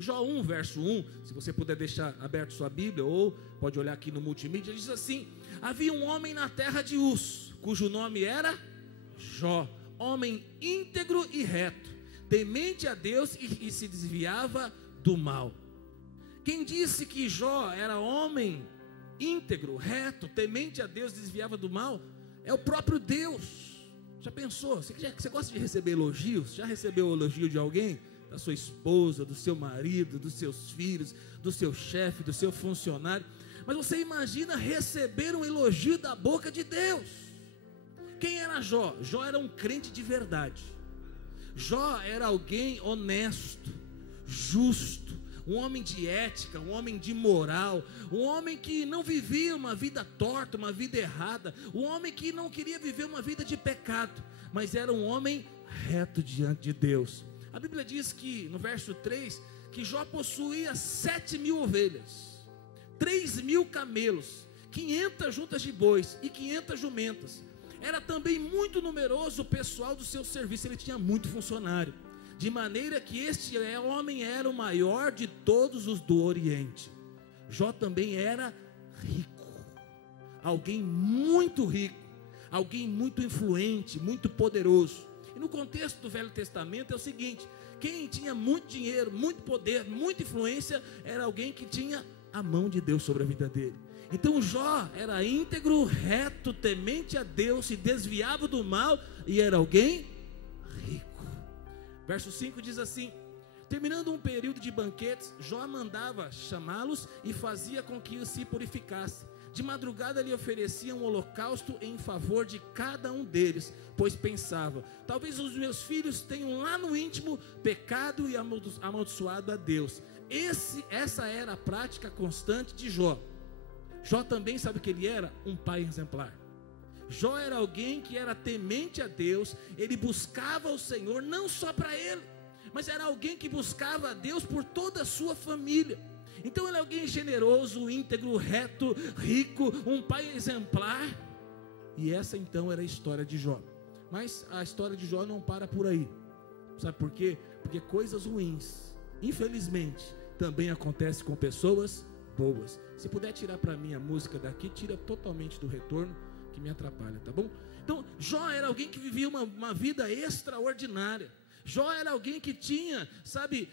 Jó 1, verso 1, se você puder deixar aberto sua Bíblia, ou pode olhar aqui no multimídia, diz assim: havia um homem na terra de Uz, cujo nome era Jó, homem íntegro e reto, temente a Deus e se desviava do mal. Quem disse que Jó era homem íntegro, reto, temente a Deus, desviava do mal, é o próprio Deus. Já pensou? Você gosta de receber elogios? Já recebeu o elogio de alguém? Da sua esposa, do seu marido, dos seus filhos, do seu chefe, do seu funcionário. Mas você imagina receber um elogio da boca de Deus. Quem era Jó? Jó era um crente de verdade. Jó era alguém honesto, justo, um homem de ética, um homem de moral, um homem que não vivia uma vida torta, uma vida errada, um homem que não queria viver uma vida de pecado, mas era um homem reto diante de Deus. A Bíblia diz que, no verso 3, que Jó possuía 7.000 ovelhas, 3.000 camelos, 500 juntas de bois e 500 jumentas. Era também muito numeroso o pessoal do seu serviço, ele tinha muito funcionário, de maneira que este homem era o maior de todos os do Oriente. Jó também era rico, alguém muito rico, alguém muito influente, muito poderoso. E no contexto do Velho Testamento é o seguinte: quem tinha muito dinheiro, muito poder, muita influência, era alguém que tinha a mão de Deus sobre a vida dele. Então Jó era íntegro, reto, temente a Deus, se desviava do mal e era alguém rico. Verso 5 diz assim: terminando um período de banquetes, Jó mandava chamá-los e fazia com que se purificassem. De madrugada lhe oferecia um holocausto em favor de cada um deles, pois pensava: talvez os meus filhos tenham lá no íntimo pecado e amaldiçoado a Deus. Essa era a prática constante de Jó. Jó também, sabe o que ele era? Um pai exemplar. Jó era alguém que era temente a Deus, ele buscava o Senhor não só para ele, mas era alguém que buscava a Deus por toda a sua família. Então ele é alguém generoso, íntegro, reto, rico, um pai exemplar. E essa então era a história de Jó. Mas a história de Jó não para por aí. Sabe por quê? Porque coisas ruins, infelizmente, também acontecem com pessoas boas. Se puder tirar para mim a música daqui, tira totalmente do retorno, que me atrapalha, tá bom? Então Jó era alguém que vivia uma vida extraordinária. Jó era alguém que tinha, sabe,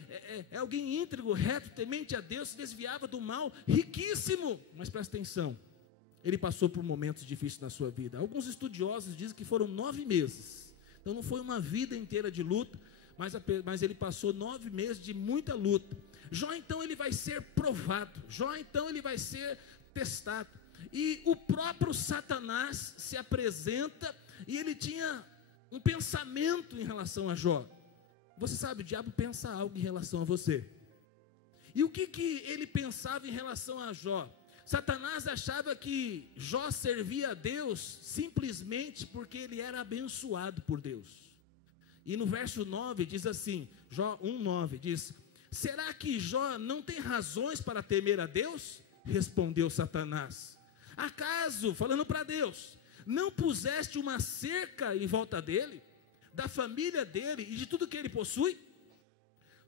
alguém íntegro, reto, temente a Deus, se desviava do mal, riquíssimo. Mas presta atenção, ele passou por momentos difíceis na sua vida. Alguns estudiosos dizem que foram 9 meses. Então não foi uma vida inteira de luta, mas ele passou 9 meses de muita luta. Jó então ele vai ser provado, Jó então ele vai ser testado. E o próprio Satanás se apresenta e ele tinha um pensamento em relação a Jó. Você sabe, o diabo pensa algo em relação a você. E o que ele pensava em relação a Jó? Satanás achava que Jó servia a Deus simplesmente porque ele era abençoado por Deus. E no verso 9 diz assim, Jó 1:9 diz: será que Jó não tem razões para temer a Deus? Respondeu Satanás: acaso, falando para Deus, não puseste uma cerca em volta dele, da família dele e de tudo que ele possui?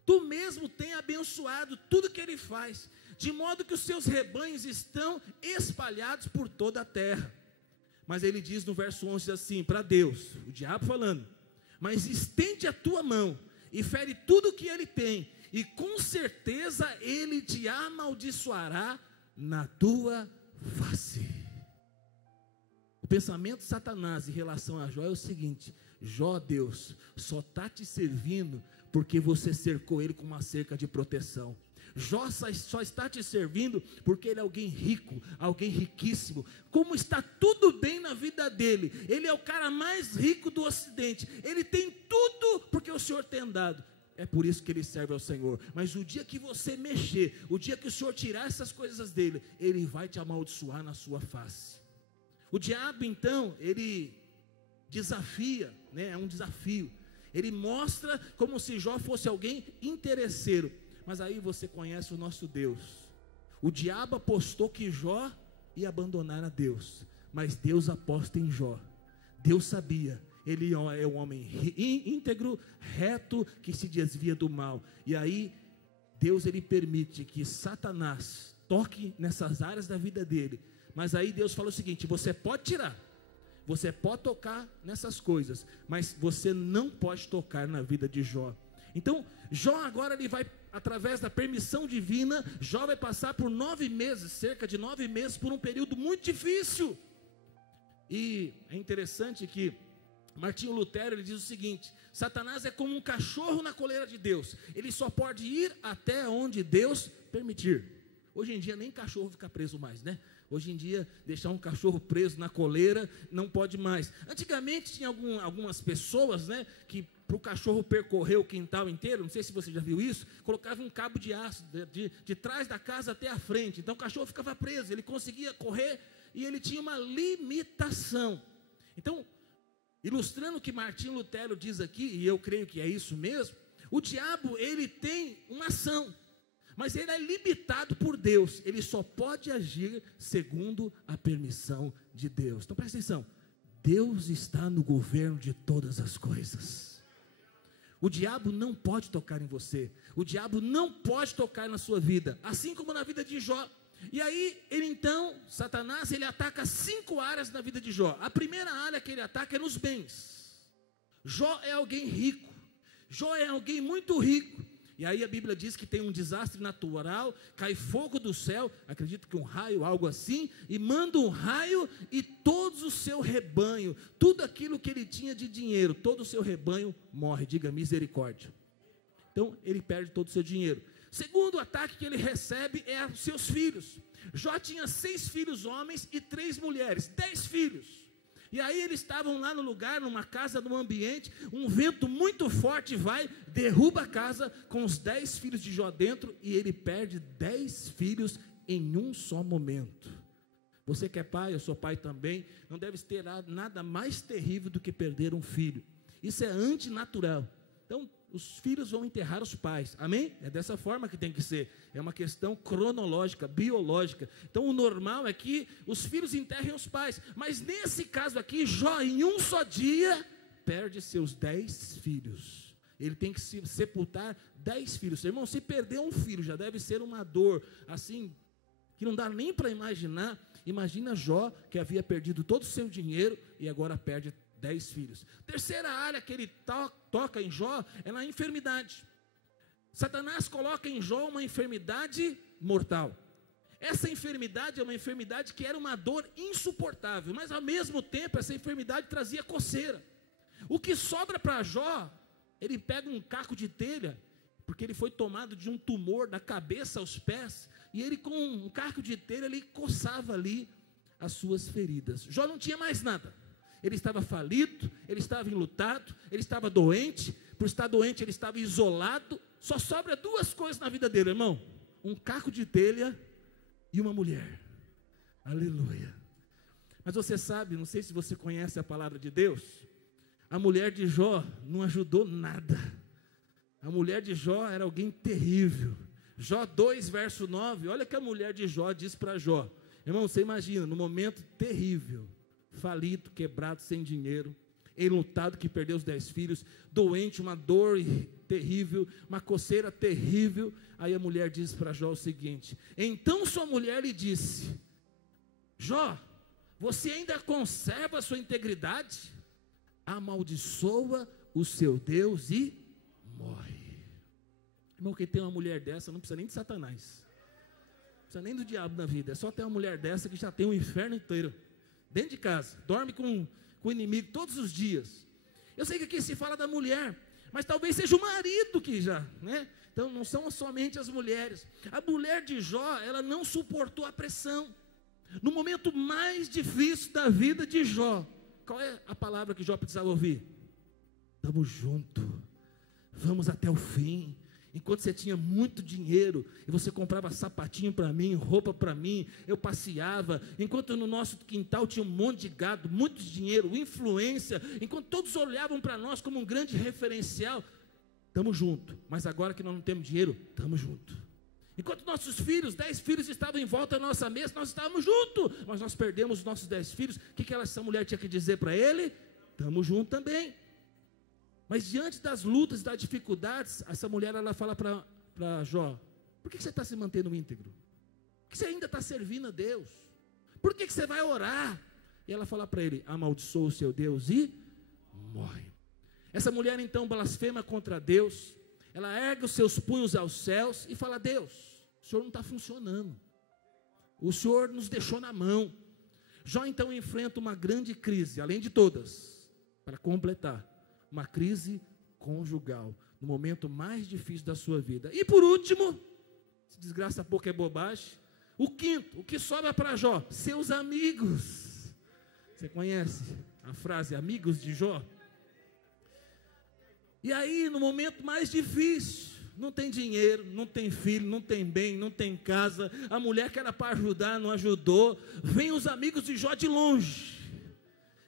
Tu mesmo tem abençoado tudo que ele faz, de modo que os seus rebanhos estão espalhados por toda a terra. Mas ele diz no verso 11 assim, para Deus, o diabo falando: mas estende a tua mão e fere tudo que ele tem, e com certeza ele te amaldiçoará na tua face. O pensamento de Satanás em relação a Jó é o seguinte: Jó, Deus só está te servindo porque você cercou ele com uma cerca de proteção. Jó só está te servindo porque ele é alguém rico, alguém riquíssimo. Como está tudo bem na vida dele, ele é o cara mais rico do ocidente, ele tem tudo porque o Senhor tem dado. É por isso que ele serve ao Senhor. Mas o dia que você mexer, o dia que o Senhor tirar essas coisas dele, ele vai te amaldiçoar na sua face. O diabo então, ele desafia, né? É um desafio. Ele mostra como se Jó fosse alguém interesseiro. Mas aí você conhece o nosso Deus. O diabo apostou que Jó ia abandonar a Deus, mas Deus aposta em Jó. Deus sabia, ele é um homem íntegro, reto, que se desvia do mal. E aí Deus ele permite que Satanás toque nessas áreas da vida dele, mas aí Deus fala o seguinte: você pode tirar, você pode tocar nessas coisas, mas você não pode tocar na vida de Jó. Então Jó agora ele vai, através da permissão divina, Jó vai passar por 9 meses, cerca de 9 meses, por um período muito difícil. E é interessante que Martinho Lutero ele diz o seguinte: Satanás é como um cachorro na coleira de Deus, ele só pode ir até onde Deus permitir. Hoje em dia nem cachorro fica preso mais, né? Hoje em dia deixar um cachorro preso na coleira não pode mais. Antigamente tinha algumas pessoas, né, que para o cachorro percorrer o quintal inteiro, não sei se você já viu isso, colocava um cabo de aço de trás da casa até a frente, então o cachorro ficava preso, ele conseguia correr e ele tinha uma limitação. Então, ilustrando o que Martinho Lutero diz aqui, e eu creio que é isso mesmo, o diabo ele tem uma ação, mas ele é limitado por Deus, ele só pode agir segundo a permissão de Deus. Então presta atenção, Deus está no governo de todas as coisas. O diabo não pode tocar em você, o diabo não pode tocar na sua vida, assim como na vida de Jó. E aí, Satanás, ele ataca 5 áreas na vida de Jó. A primeira área que ele ataca é nos bens. Jó é alguém rico, Jó é alguém muito rico. E aí a Bíblia diz que tem um desastre natural, cai fogo do céu, acredito que um raio, algo assim, e manda um raio e todo o seu rebanho, tudo aquilo que ele tinha de dinheiro, todo o seu rebanho morre, diga misericórdia. Então ele perde todo o seu dinheiro. Segundo ataque que ele recebe é aos seus filhos. Jó tinha 6 filhos homens e 3 mulheres, 10 filhos. E aí eles estavam lá no lugar, numa casa, num ambiente, um vento muito forte vai, derruba a casa com os 10 filhos de Jó dentro, e ele perde 10 filhos em um só momento. Você que é pai, eu sou pai também, não deve ter nada mais terrível do que perder um filho. Isso é antinatural. Então, os filhos vão enterrar os pais, amém? É dessa forma que tem que ser, é uma questão cronológica, biológica. Então o normal é que os filhos enterrem os pais, mas nesse caso aqui, Jó em um só dia, perde seus 10 filhos, ele tem que sepultar 10 filhos, irmão, se perder um filho, já deve ser uma dor, assim, que não dá nem para imaginar. Imagina Jó, que havia perdido todo o seu dinheiro, e agora perde 10 filhos. Terceira área que ele toca em Jó é na enfermidade. Satanás coloca em Jó uma enfermidade mortal. Essa enfermidade é uma enfermidade que era uma dor insuportável, mas ao mesmo tempo essa enfermidade trazia coceira. O que sobra para Jó, ele pega um caco de telha, porque ele foi tomado de um tumor da cabeça aos pés, e ele com um caco de telha, ele coçava ali as suas feridas. Jó não tinha mais nada. Ele estava falido, ele estava enlutado, ele estava doente, por estar doente ele estava isolado, só sobra 2 coisas na vida dele, irmão, um caco de telha e uma mulher, aleluia. Mas você sabe, não sei se você conhece a palavra de Deus, a mulher de Jó não ajudou nada, a mulher de Jó era alguém terrível. Jó 2 verso 9, olha o que a mulher de Jó diz para Jó, irmão, você imagina, no momento terrível, falido, quebrado, sem dinheiro, enlutado, que perdeu os 10 filhos, doente, uma dor terrível, uma coceira terrível. Aí a mulher diz para Jó o seguinte: então sua mulher lhe disse: Jó, você ainda conserva a sua integridade? Amaldiçoa o seu Deus e morre. Irmão, quem tem uma mulher dessa não precisa nem de Satanás, não precisa nem do diabo na vida, é só ter uma mulher dessa que já tem o inferno inteiro dentro de casa, dorme com o inimigo todos os dias. Eu sei que aqui se fala da mulher, mas talvez seja o marido que já, né? Então não são somente as mulheres. A mulher de Jó, ela não suportou a pressão. No momento mais difícil da vida de Jó, qual é a palavra que Jó precisava ouvir? Estamos juntos, vamos até o fim. Enquanto você tinha muito dinheiro, e você comprava sapatinho para mim, roupa para mim, eu passeava, enquanto no nosso quintal tinha um monte de gado, muito dinheiro, influência, enquanto todos olhavam para nós como um grande referencial, estamos juntos, mas agora que nós não temos dinheiro, estamos juntos. Enquanto nossos filhos, 10 filhos estavam em volta da nossa mesa, nós estávamos juntos, mas nós perdemos os nossos 10 filhos, o que essa mulher tinha que dizer para ele? Estamos juntos também. Mas diante das lutas e das dificuldades, essa mulher ela fala para Jó: Por que você está se mantendo íntegro? Por que você ainda está servindo a Deus? Por que você vai orar? E ela fala para ele: amaldiçoa o seu Deus e morre. Essa mulher então blasfema contra Deus. Ela ergue os seus punhos aos céus e fala: Deus, o Senhor não está funcionando. O Senhor nos deixou na mão. Jó então enfrenta uma grande crise, além de todas, para completar, uma crise conjugal, no momento mais difícil da sua vida. E por último, se desgraça pouco é bobagem, o quinto, o que sobra para Jó? Seus amigos. Você conhece a frase amigos de Jó? E aí, no momento mais difícil, não tem dinheiro, não tem filho, não tem bem, não tem casa, a mulher que era para ajudar não ajudou, vem os amigos de Jó de longe.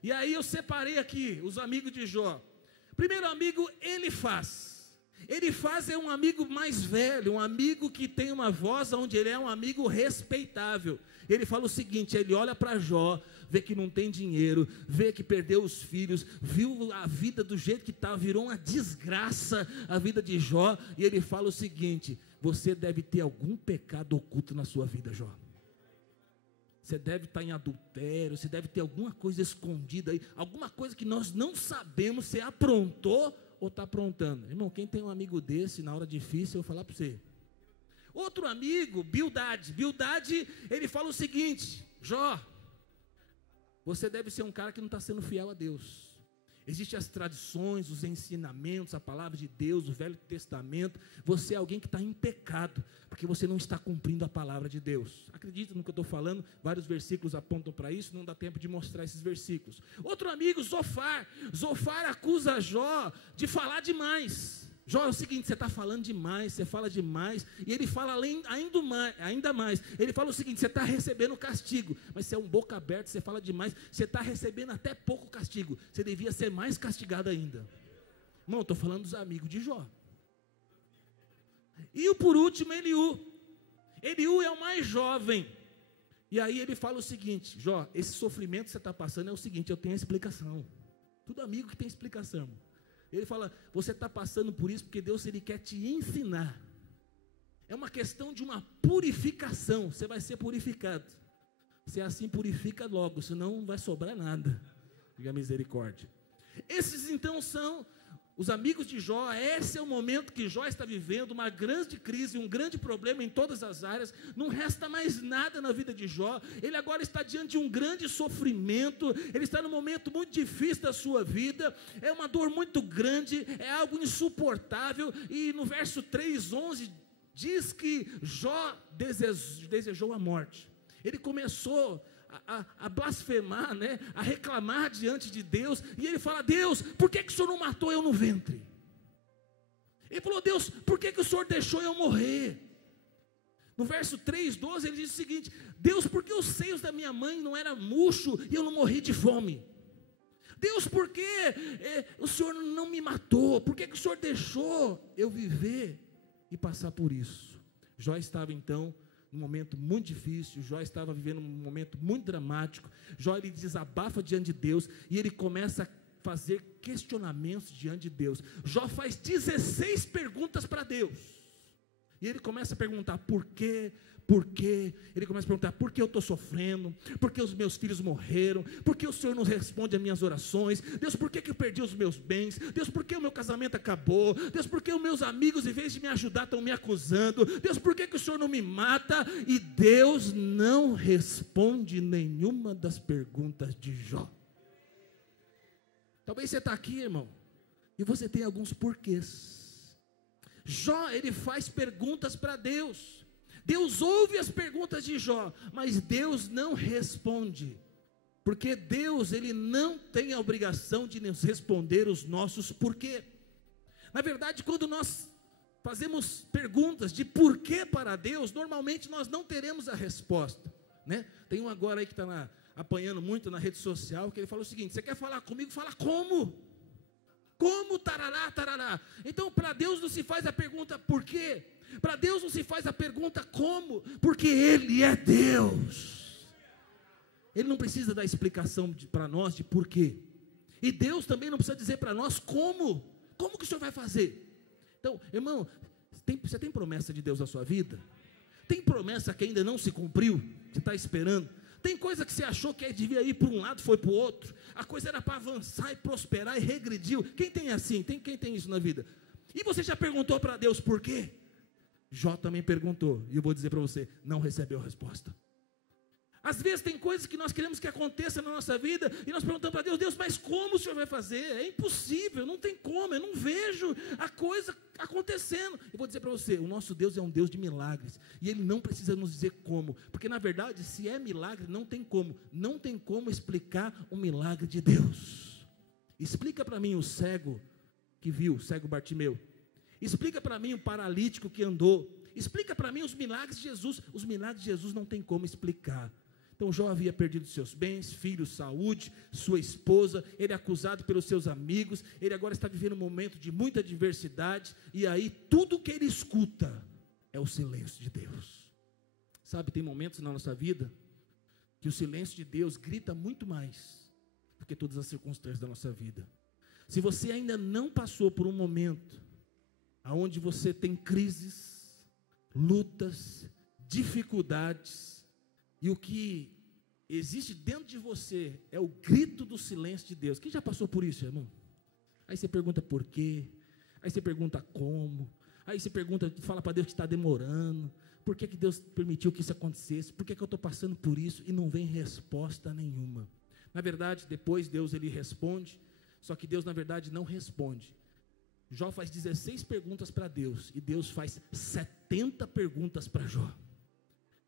E aí eu separei aqui os amigos de Jó. Primeiro amigo, Elifaz. Elifaz é um amigo mais velho, um amigo que tem uma voz onde ele é um amigo respeitável. Ele fala o seguinte, ele olha para Jó, vê que não tem dinheiro, vê que perdeu os filhos, viu a vida do jeito que estava, virou uma desgraça a vida de Jó, e ele fala o seguinte: você deve ter algum pecado oculto na sua vida, Jó. Você deve estar em adultério, você deve ter alguma coisa escondida aí, alguma coisa que nós não sabemos, você aprontou ou está aprontando. Irmão, quem tem um amigo desse na hora difícil, eu vou falar para você. Outro amigo, Bildade, ele fala o seguinte: Jó, você deve ser um cara que não está sendo fiel a Deus. Existem as tradições, os ensinamentos, a palavra de Deus, o Velho Testamento. Você é alguém que está em pecado, porque você não está cumprindo a palavra de Deus. Acredita no que eu estou falando? Vários versículos apontam para isso, não dá tempo de mostrar esses versículos. Outro amigo, Zofar. Zofar acusa Jó de falar demais. Jó, é o seguinte, você está falando demais, você fala demais, e ele fala ainda mais, ele fala o seguinte: você está recebendo castigo, mas você é um boca aberta, você fala demais, você está recebendo até pouco castigo, você devia ser mais castigado ainda. Irmão, estou falando dos amigos de Jó. E por último, Eliú. Eliú é o mais jovem, e aí ele fala o seguinte: Jó, esse sofrimento que você está passando é o seguinte, eu tenho a explicação. Tudo amigo que tem explicação. Ele fala: você está passando por isso porque Deus, Ele quer te ensinar. É uma questão de uma purificação. Você vai ser purificado. Se é assim, purifica logo, senão não vai sobrar nada. Diga misericórdia. Esses então são os amigos de Jó. Esse é o momento que Jó está vivendo, uma grande crise, um grande problema em todas as áreas. Não resta mais nada na vida de Jó. Ele agora está diante de um grande sofrimento. Ele está num momento muito difícil da sua vida. É uma dor muito grande, é algo insuportável. E no verso 3:11 diz que Jó desejou a morte. Ele começou a blasfemar, né? A reclamar diante de Deus, e ele fala: Deus, por que o Senhor não matou eu no ventre? Ele falou: Deus, por que o Senhor deixou eu morrer? No verso 3:12 ele diz o seguinte: Deus, por que os seios da minha mãe não eram murcho e eu não morri de fome? Deus, por que o Senhor não me matou? Por que o Senhor deixou eu viver e passar por isso? Jó estava então num momento muito difícil. Jó estava vivendo um momento muito dramático. Jó, ele desabafa diante de Deus, e ele começa a fazer questionamentos diante de Deus. Jó faz 16 perguntas para Deus, e ele começa a perguntar: por quê? Por quê? Ele começa a perguntar: por que eu estou sofrendo? Por que os meus filhos morreram? Por que o Senhor não responde às minhas orações? Deus, por que eu perdi os meus bens? Deus, por que o meu casamento acabou? Deus, por que os meus amigos, em vez de me ajudar, estão me acusando? Deus, por que o Senhor não me mata? E Deus não responde nenhuma das perguntas de Jó. Talvez você está aqui, irmão, e você tem alguns porquês. Jó, ele faz perguntas para Deus. Deus ouve as perguntas de Jó, mas Deus não responde, porque Deus, Ele não tem a obrigação de nos responder os nossos porquê. Na verdade, quando nós fazemos perguntas de porquê para Deus, normalmente nós não teremos a resposta, né? Tem um agora aí que está apanhando muito na rede social, que ele fala o seguinte: você quer falar comigo? Fala como? Como? Tarará, tarará. Então, para Deus não se faz a pergunta por quê? Para Deus não se faz a pergunta como? Porque Ele é Deus. Ele não precisa dar explicação para nós de porquê. E Deus também não precisa dizer para nós como. Como que o Senhor vai fazer? Então, irmão, Você tem promessa de Deus na sua vida? Tem promessa que ainda não se cumpriu, que está esperando? Tem coisa que você achou que devia ir para um lado, foi para o outro. A coisa era para avançar e prosperar e regrediu. Quem tem assim? Quem tem isso na vida? E você já perguntou para Deus por quê? Jó também perguntou, e eu vou dizer para você, não recebeu a resposta. Às vezes tem coisas que nós queremos que aconteça na nossa vida, e nós perguntamos para Deus, Deus, mas como o Senhor vai fazer? É impossível, não tem como, eu não vejo a coisa acontecendo. Eu vou dizer para você, o nosso Deus é um Deus de milagres, e Ele não precisa nos dizer como, porque na verdade, se é milagre, não tem como explicar o milagre de Deus. Explica para mim o cego que viu, o cego Bartimeu. Explica para mim o paralítico que andou. Explica para mim os milagres de Jesus. Os milagres de Jesus não tem como explicar. Então Jó havia perdido seus bens, filhos, saúde, sua esposa, ele é acusado pelos seus amigos, ele agora está vivendo um momento de muita adversidade, e aí tudo que ele escuta é o silêncio de Deus. Sabe, tem momentos na nossa vida que o silêncio de Deus grita muito mais do que todas as circunstâncias da nossa vida. Se você ainda não passou por um momento onde você tem crises, lutas, dificuldades, e o que existe dentro de você é o grito do silêncio de Deus. Quem já passou por isso, irmão? Aí você pergunta por quê, aí você pergunta como, aí você pergunta, fala para Deus que está demorando, por que Deus permitiu que isso acontecesse, por que eu estou passando por isso, e não vem resposta nenhuma. Na verdade, depois Deus ele responde, só que Deus na verdade não responde. Jó faz 16 perguntas para Deus, e Deus faz 70 perguntas para Jó.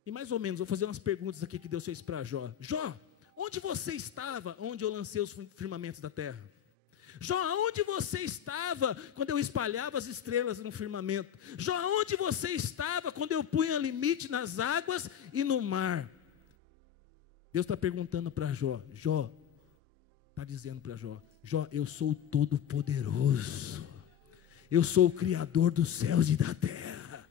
E mais ou menos, vou fazer umas perguntas aqui que Deus fez para Jó. Jó, onde você estava, onde eu lancei os firmamentos da terra? Jó, onde você estava, quando eu espalhava as estrelas no firmamento? Jó, onde você estava, quando eu punha limite nas águas e no mar? Deus está perguntando para Jó. Jó, está dizendo para Jó, Jó, eu sou o Todo-Poderoso. Eu sou o Criador dos céus e da terra.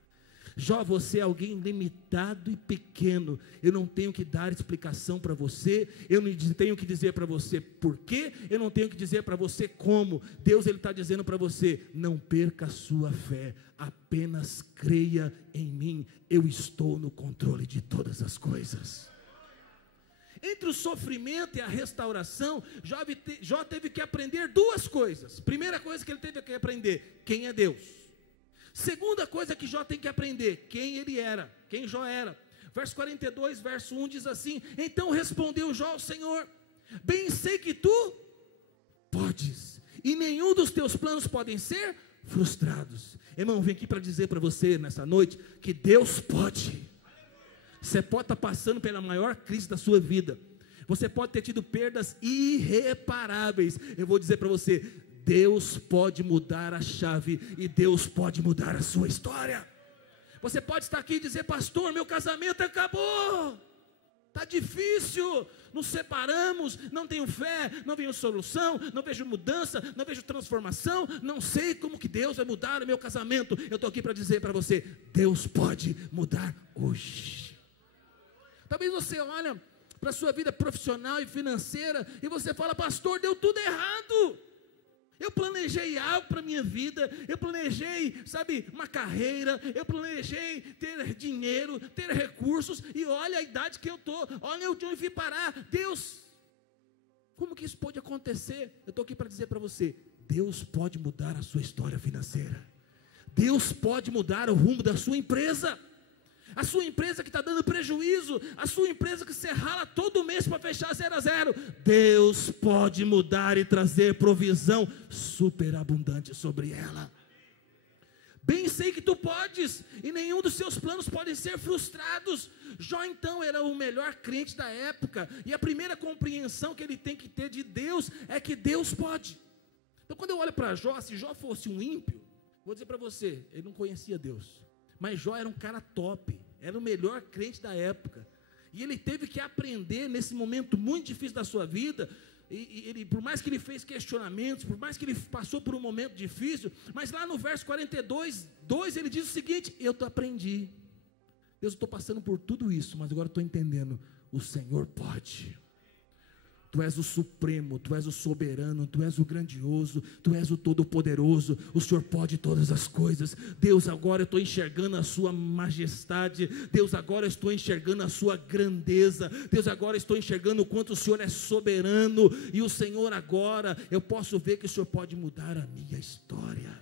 Jó, você é alguém limitado e pequeno. Eu não tenho que dar explicação para você. Eu não tenho que dizer para você por quê. Eu não tenho que dizer para você como. Deus ele está dizendo para você, não perca a sua fé. Apenas creia em mim. Eu estou no controle de todas as coisas. Entre o sofrimento e a restauração, Jó teve que aprender duas coisas. Primeira coisa que ele teve que aprender, quem é Deus. Segunda coisa que Jó tem que aprender, quem ele era, quem Jó era. Verso 42, verso 1 diz assim, então respondeu Jó ao Senhor, bem sei que tu podes, e nenhum dos teus planos podem ser frustrados. Irmão, vim aqui para dizer para você nessa noite, que Deus pode. Você pode estar passando pela maior crise da sua vida, você pode ter tido perdas irreparáveis, eu vou dizer para você, Deus pode mudar a chave, e Deus pode mudar a sua história. Você pode estar aqui e dizer, pastor, meu casamento acabou, está difícil, nos separamos, não tenho fé, não vejo solução, não vejo mudança, não vejo transformação, não sei como que Deus vai mudar o meu casamento. Eu estou aqui para dizer para você, Deus pode mudar hoje. Talvez você olha para a sua vida profissional e financeira, e você fala, pastor, deu tudo errado. Eu planejei algo para a minha vida, eu planejei, sabe, uma carreira, eu planejei ter dinheiro, ter recursos, e olha a idade que eu estou, olha onde eu vim parar. Deus, como que isso pode acontecer? Eu estou aqui para dizer para você, Deus pode mudar a sua história financeira, Deus pode mudar o rumo da sua empresa. A sua empresa que está dando prejuízo, a sua empresa que você rala todo mês para fechar 0 a 0, Deus pode mudar e trazer provisão superabundante sobre ela. Bem sei que tu podes, e nenhum dos seus planos podem ser frustrados. Jó então era o melhor crente da época, e a primeira compreensão que ele tem que ter de Deus é que Deus pode. Então quando eu olho para Jó, se Jó fosse um ímpio, vou dizer para você, ele não conhecia Deus. Mas Jó era um cara top, era o melhor crente da época, e ele teve que aprender nesse momento muito difícil da sua vida, e ele, por mais que ele fez questionamentos, por mais que ele passou por um momento difícil, mas lá no verso 42, 2, ele diz o seguinte, eu aprendi, Deus, eu estou passando por tudo isso, mas agora estou entendendo, o Senhor pode. Tu és o supremo, Tu és o soberano, Tu és o grandioso, Tu és o todo-poderoso, o Senhor pode todas as coisas. Deus, agora eu estou enxergando a Sua majestade. Deus, agora eu estou enxergando a Sua grandeza. Deus, agora eu estou enxergando o quanto o Senhor é soberano. E o Senhor, agora eu posso ver que o Senhor pode mudar a minha história.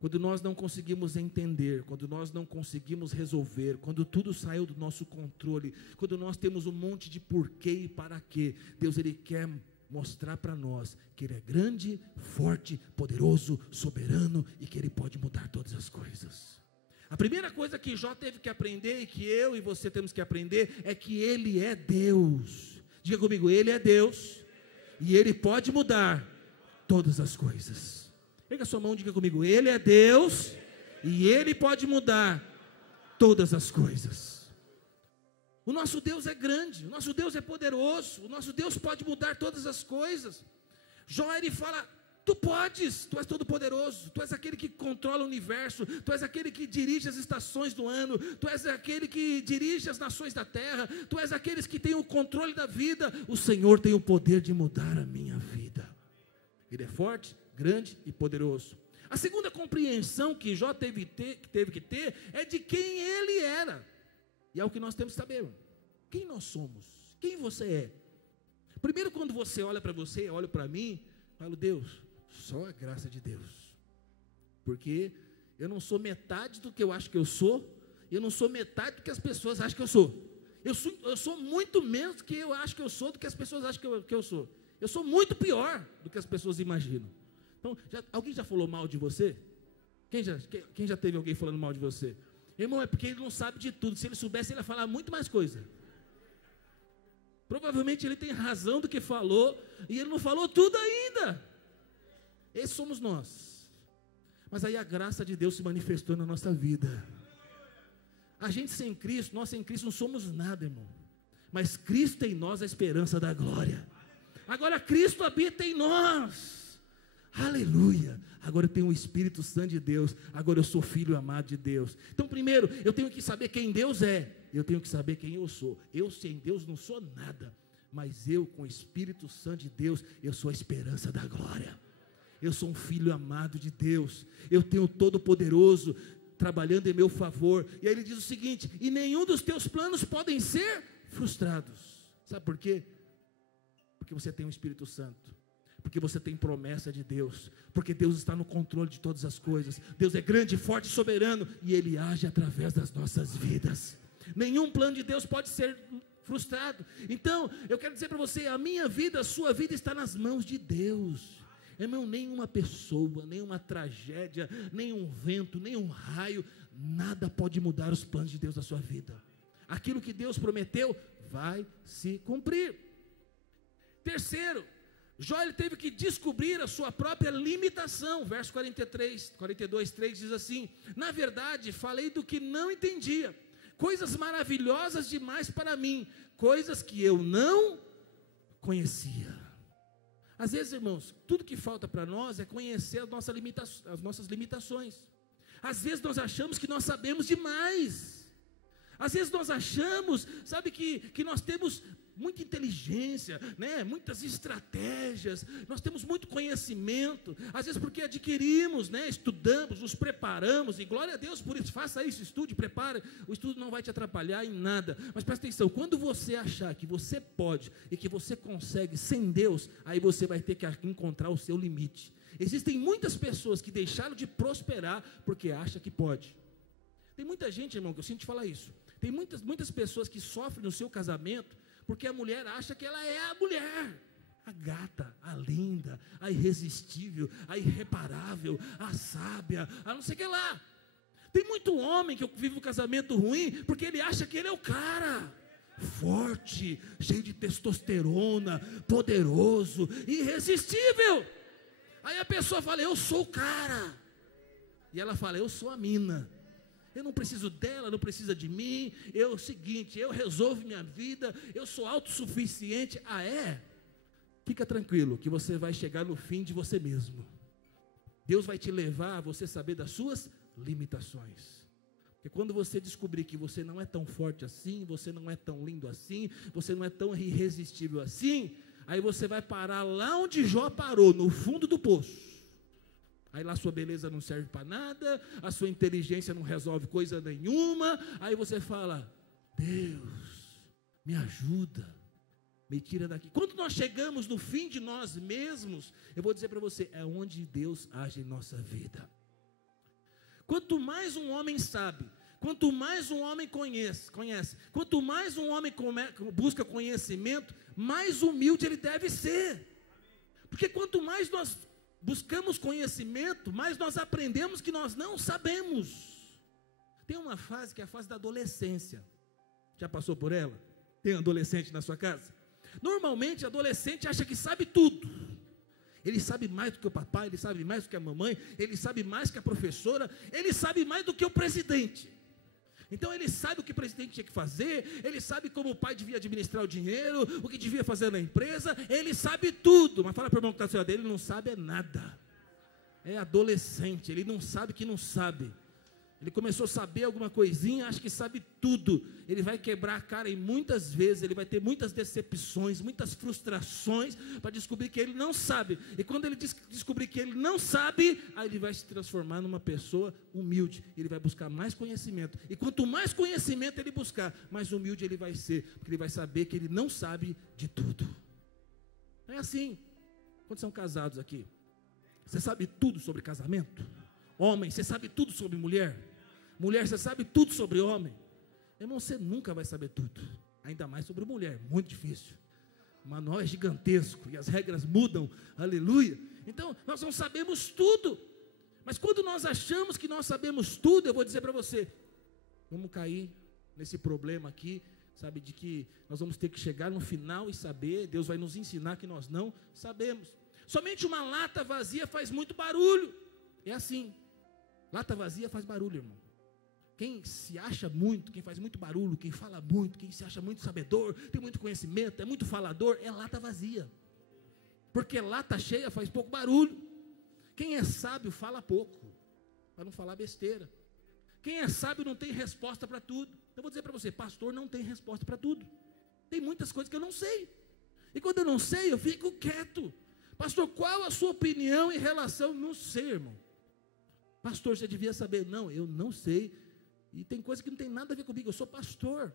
Quando nós não conseguimos entender, quando nós não conseguimos resolver, quando tudo saiu do nosso controle, quando nós temos um monte de porquê e para quê, Deus, Ele quer mostrar para nós que Ele é grande, forte, poderoso, soberano e que Ele pode mudar todas as coisas. A primeira coisa que Jó teve que aprender e que eu e você temos que aprender é que Ele é Deus. Diga comigo, Ele é Deus e Ele pode mudar todas as coisas. Pega a sua mão e diga comigo, Ele é Deus e Ele pode mudar todas as coisas. O nosso Deus é grande, o nosso Deus é poderoso, o nosso Deus pode mudar todas as coisas. Jó, ele fala, Tu podes, Tu és todo poderoso, Tu és aquele que controla o universo, Tu és aquele que dirige as estações do ano, Tu és aquele que dirige as nações da terra, Tu és aquele que tem o controle da vida. O Senhor tem o poder de mudar a minha vida. Ele é forte, grande e poderoso. A segunda compreensão que Jó teve que ter é de quem ele era. E é o que nós temos que saber. Quem nós somos? Quem você é? Primeiro, quando você olha para você, olha para mim, falo, Deus, só a graça de Deus. Porque eu não sou metade do que eu acho que eu sou, eu não sou metade do que as pessoas acham que eu sou. Eu sou muito menos do que eu acho que eu sou, do que as pessoas acham que eu sou. Eu sou muito pior do que as pessoas imaginam. Então, alguém já falou mal de você? Quem já teve alguém falando mal de você? Irmão, é porque ele não sabe de tudo. Se ele soubesse, ele ia falar muito mais coisa. Provavelmente ele tem razão do que falou, e ele não falou tudo ainda. Esses somos nós. Mas aí a graça de Deus se manifestou na nossa vida. A gente sem Cristo, nós sem Cristo não somos nada, irmão. Mas Cristo em nós é a esperança da glória. Agora Cristo habita em nós. Aleluia, agora eu tenho o Espírito Santo de Deus, agora eu sou filho amado de Deus. Então primeiro, eu tenho que saber quem Deus é, eu tenho que saber quem eu sou. Eu sem Deus não sou nada, mas eu com o Espírito Santo de Deus, eu sou a esperança da glória. Eu sou um filho amado de Deus, eu tenho o Todo-Poderoso trabalhando em meu favor. E aí ele diz o seguinte, e nenhum dos teus planos podem ser frustrados. Sabe por quê? Porque você tem o Espírito Santo. Porque você tem promessa de Deus, porque Deus está no controle de todas as coisas. Deus é grande, forte e soberano, e Ele age através das nossas vidas. Nenhum plano de Deus pode ser frustrado. Então, eu quero dizer para você, a minha vida, a sua vida está nas mãos de Deus. Irmão, nenhuma pessoa, nenhuma tragédia, nenhum vento, nenhum raio, nada pode mudar os planos de Deus na sua vida. Aquilo que Deus prometeu vai se cumprir. Terceiro, Jó, ele teve que descobrir a sua própria limitação. Verso 42, 3 diz assim, na verdade, falei do que não entendia, coisas maravilhosas demais para mim, coisas que eu não conhecia. Às vezes, irmãos, tudo que falta para nós é conhecer as nossas limitações. Às vezes nós achamos que nós sabemos demais. Às vezes nós achamos, sabe, que nós temos muita inteligência, né? Muitas estratégias, nós temos muito conhecimento, às vezes porque adquirimos, né? Estudamos, nos preparamos, e glória a Deus por isso, faça isso, estude, prepare, o estudo não vai te atrapalhar em nada, mas presta atenção, quando você achar que você pode, e que você consegue sem Deus, aí você vai ter que encontrar o seu limite. Existem muitas pessoas que deixaram de prosperar, porque acham que pode. Tem muita gente, irmão, que eu sinto te falar isso, tem muitas pessoas que sofrem no seu casamento, porque a mulher acha que ela é a mulher, a gata, a linda, a irresistível, a irreparável, a sábia, a não sei o que lá. Tem muito homem que vive um casamento ruim, porque ele acha que ele é o cara, forte, cheio de testosterona, poderoso, irresistível. Aí a pessoa fala, eu sou o cara, e ela fala, eu sou a mina. Eu não preciso dela, não precisa de mim, é o seguinte, eu resolvo minha vida, eu sou autossuficiente. Ah, é? Fica tranquilo, que você vai chegar no fim de você mesmo. Deus vai te levar a você saber das suas limitações. Porque quando você descobrir que você não é tão forte assim, você não é tão lindo assim, você não é tão irresistível assim, aí você vai parar lá onde Jó parou, no fundo do poço. Aí lá sua beleza não serve para nada, a sua inteligência não resolve coisa nenhuma, aí você fala, Deus, me ajuda, me tira daqui. Quando nós chegamos no fim de nós mesmos, eu vou dizer para você, é onde Deus age em nossa vida. Quanto mais um homem sabe, quanto mais um homem conhece, quanto mais um homem busca conhecimento, mais humilde ele deve ser. Porque quanto mais nós buscamos conhecimento, mais nós aprendemos que nós não sabemos. Tem uma fase que é a fase da adolescência. Já passou por ela? Tem um adolescente na sua casa? Normalmente, adolescente acha que sabe tudo. Ele sabe mais do que o papai, ele sabe mais do que a mamãe, ele sabe mais que a professora, ele sabe mais do que o presidente. Então ele sabe o que o presidente tinha que fazer, ele sabe como o pai devia administrar o dinheiro, o que devia fazer na empresa, ele sabe tudo. Mas fala para o irmão que está ao seu lado dele, ele não sabe nada. É adolescente, ele não sabe que não sabe. Ele começou a saber alguma coisinha, acha que sabe tudo. Ele vai quebrar a cara e muitas vezes ele vai ter muitas decepções, muitas frustrações para descobrir que ele não sabe. E quando ele descobrir que ele não sabe, aí ele vai se transformar numa pessoa humilde. Ele vai buscar mais conhecimento. E quanto mais conhecimento ele buscar, mais humilde ele vai ser, porque ele vai saber que ele não sabe de tudo. É assim. Quando são casados aqui, você sabe tudo sobre casamento? Homem, você sabe tudo sobre mulher? Mulher, você sabe tudo sobre homem? Irmão, você nunca vai saber tudo. Ainda mais sobre mulher, muito difícil. O manual é gigantesco e as regras mudam, aleluia. Então, nós não sabemos tudo. Mas quando nós achamos que nós sabemos tudo, eu vou dizer para você, vamos cair nesse problema aqui, sabe, de que nós vamos ter que chegar no final e saber, Deus vai nos ensinar que nós não sabemos. Somente uma lata vazia faz muito barulho. É assim. Lata vazia faz barulho, irmão. Quem se acha muito, quem faz muito barulho, quem fala muito, quem se acha muito sabedor, tem muito conhecimento, é muito falador, é lata vazia. Porque lata cheia faz pouco barulho. Quem é sábio fala pouco, para não falar besteira. Quem é sábio não tem resposta para tudo. Eu vou dizer para você, pastor não tem resposta para tudo. Tem muitas coisas que eu não sei. E quando eu não sei, eu fico quieto. Pastor, qual a sua opinião em relação? Não sei, irmão. Pastor, você devia saber. Não, eu não sei. E tem coisa que não tem nada a ver comigo. Eu sou pastor.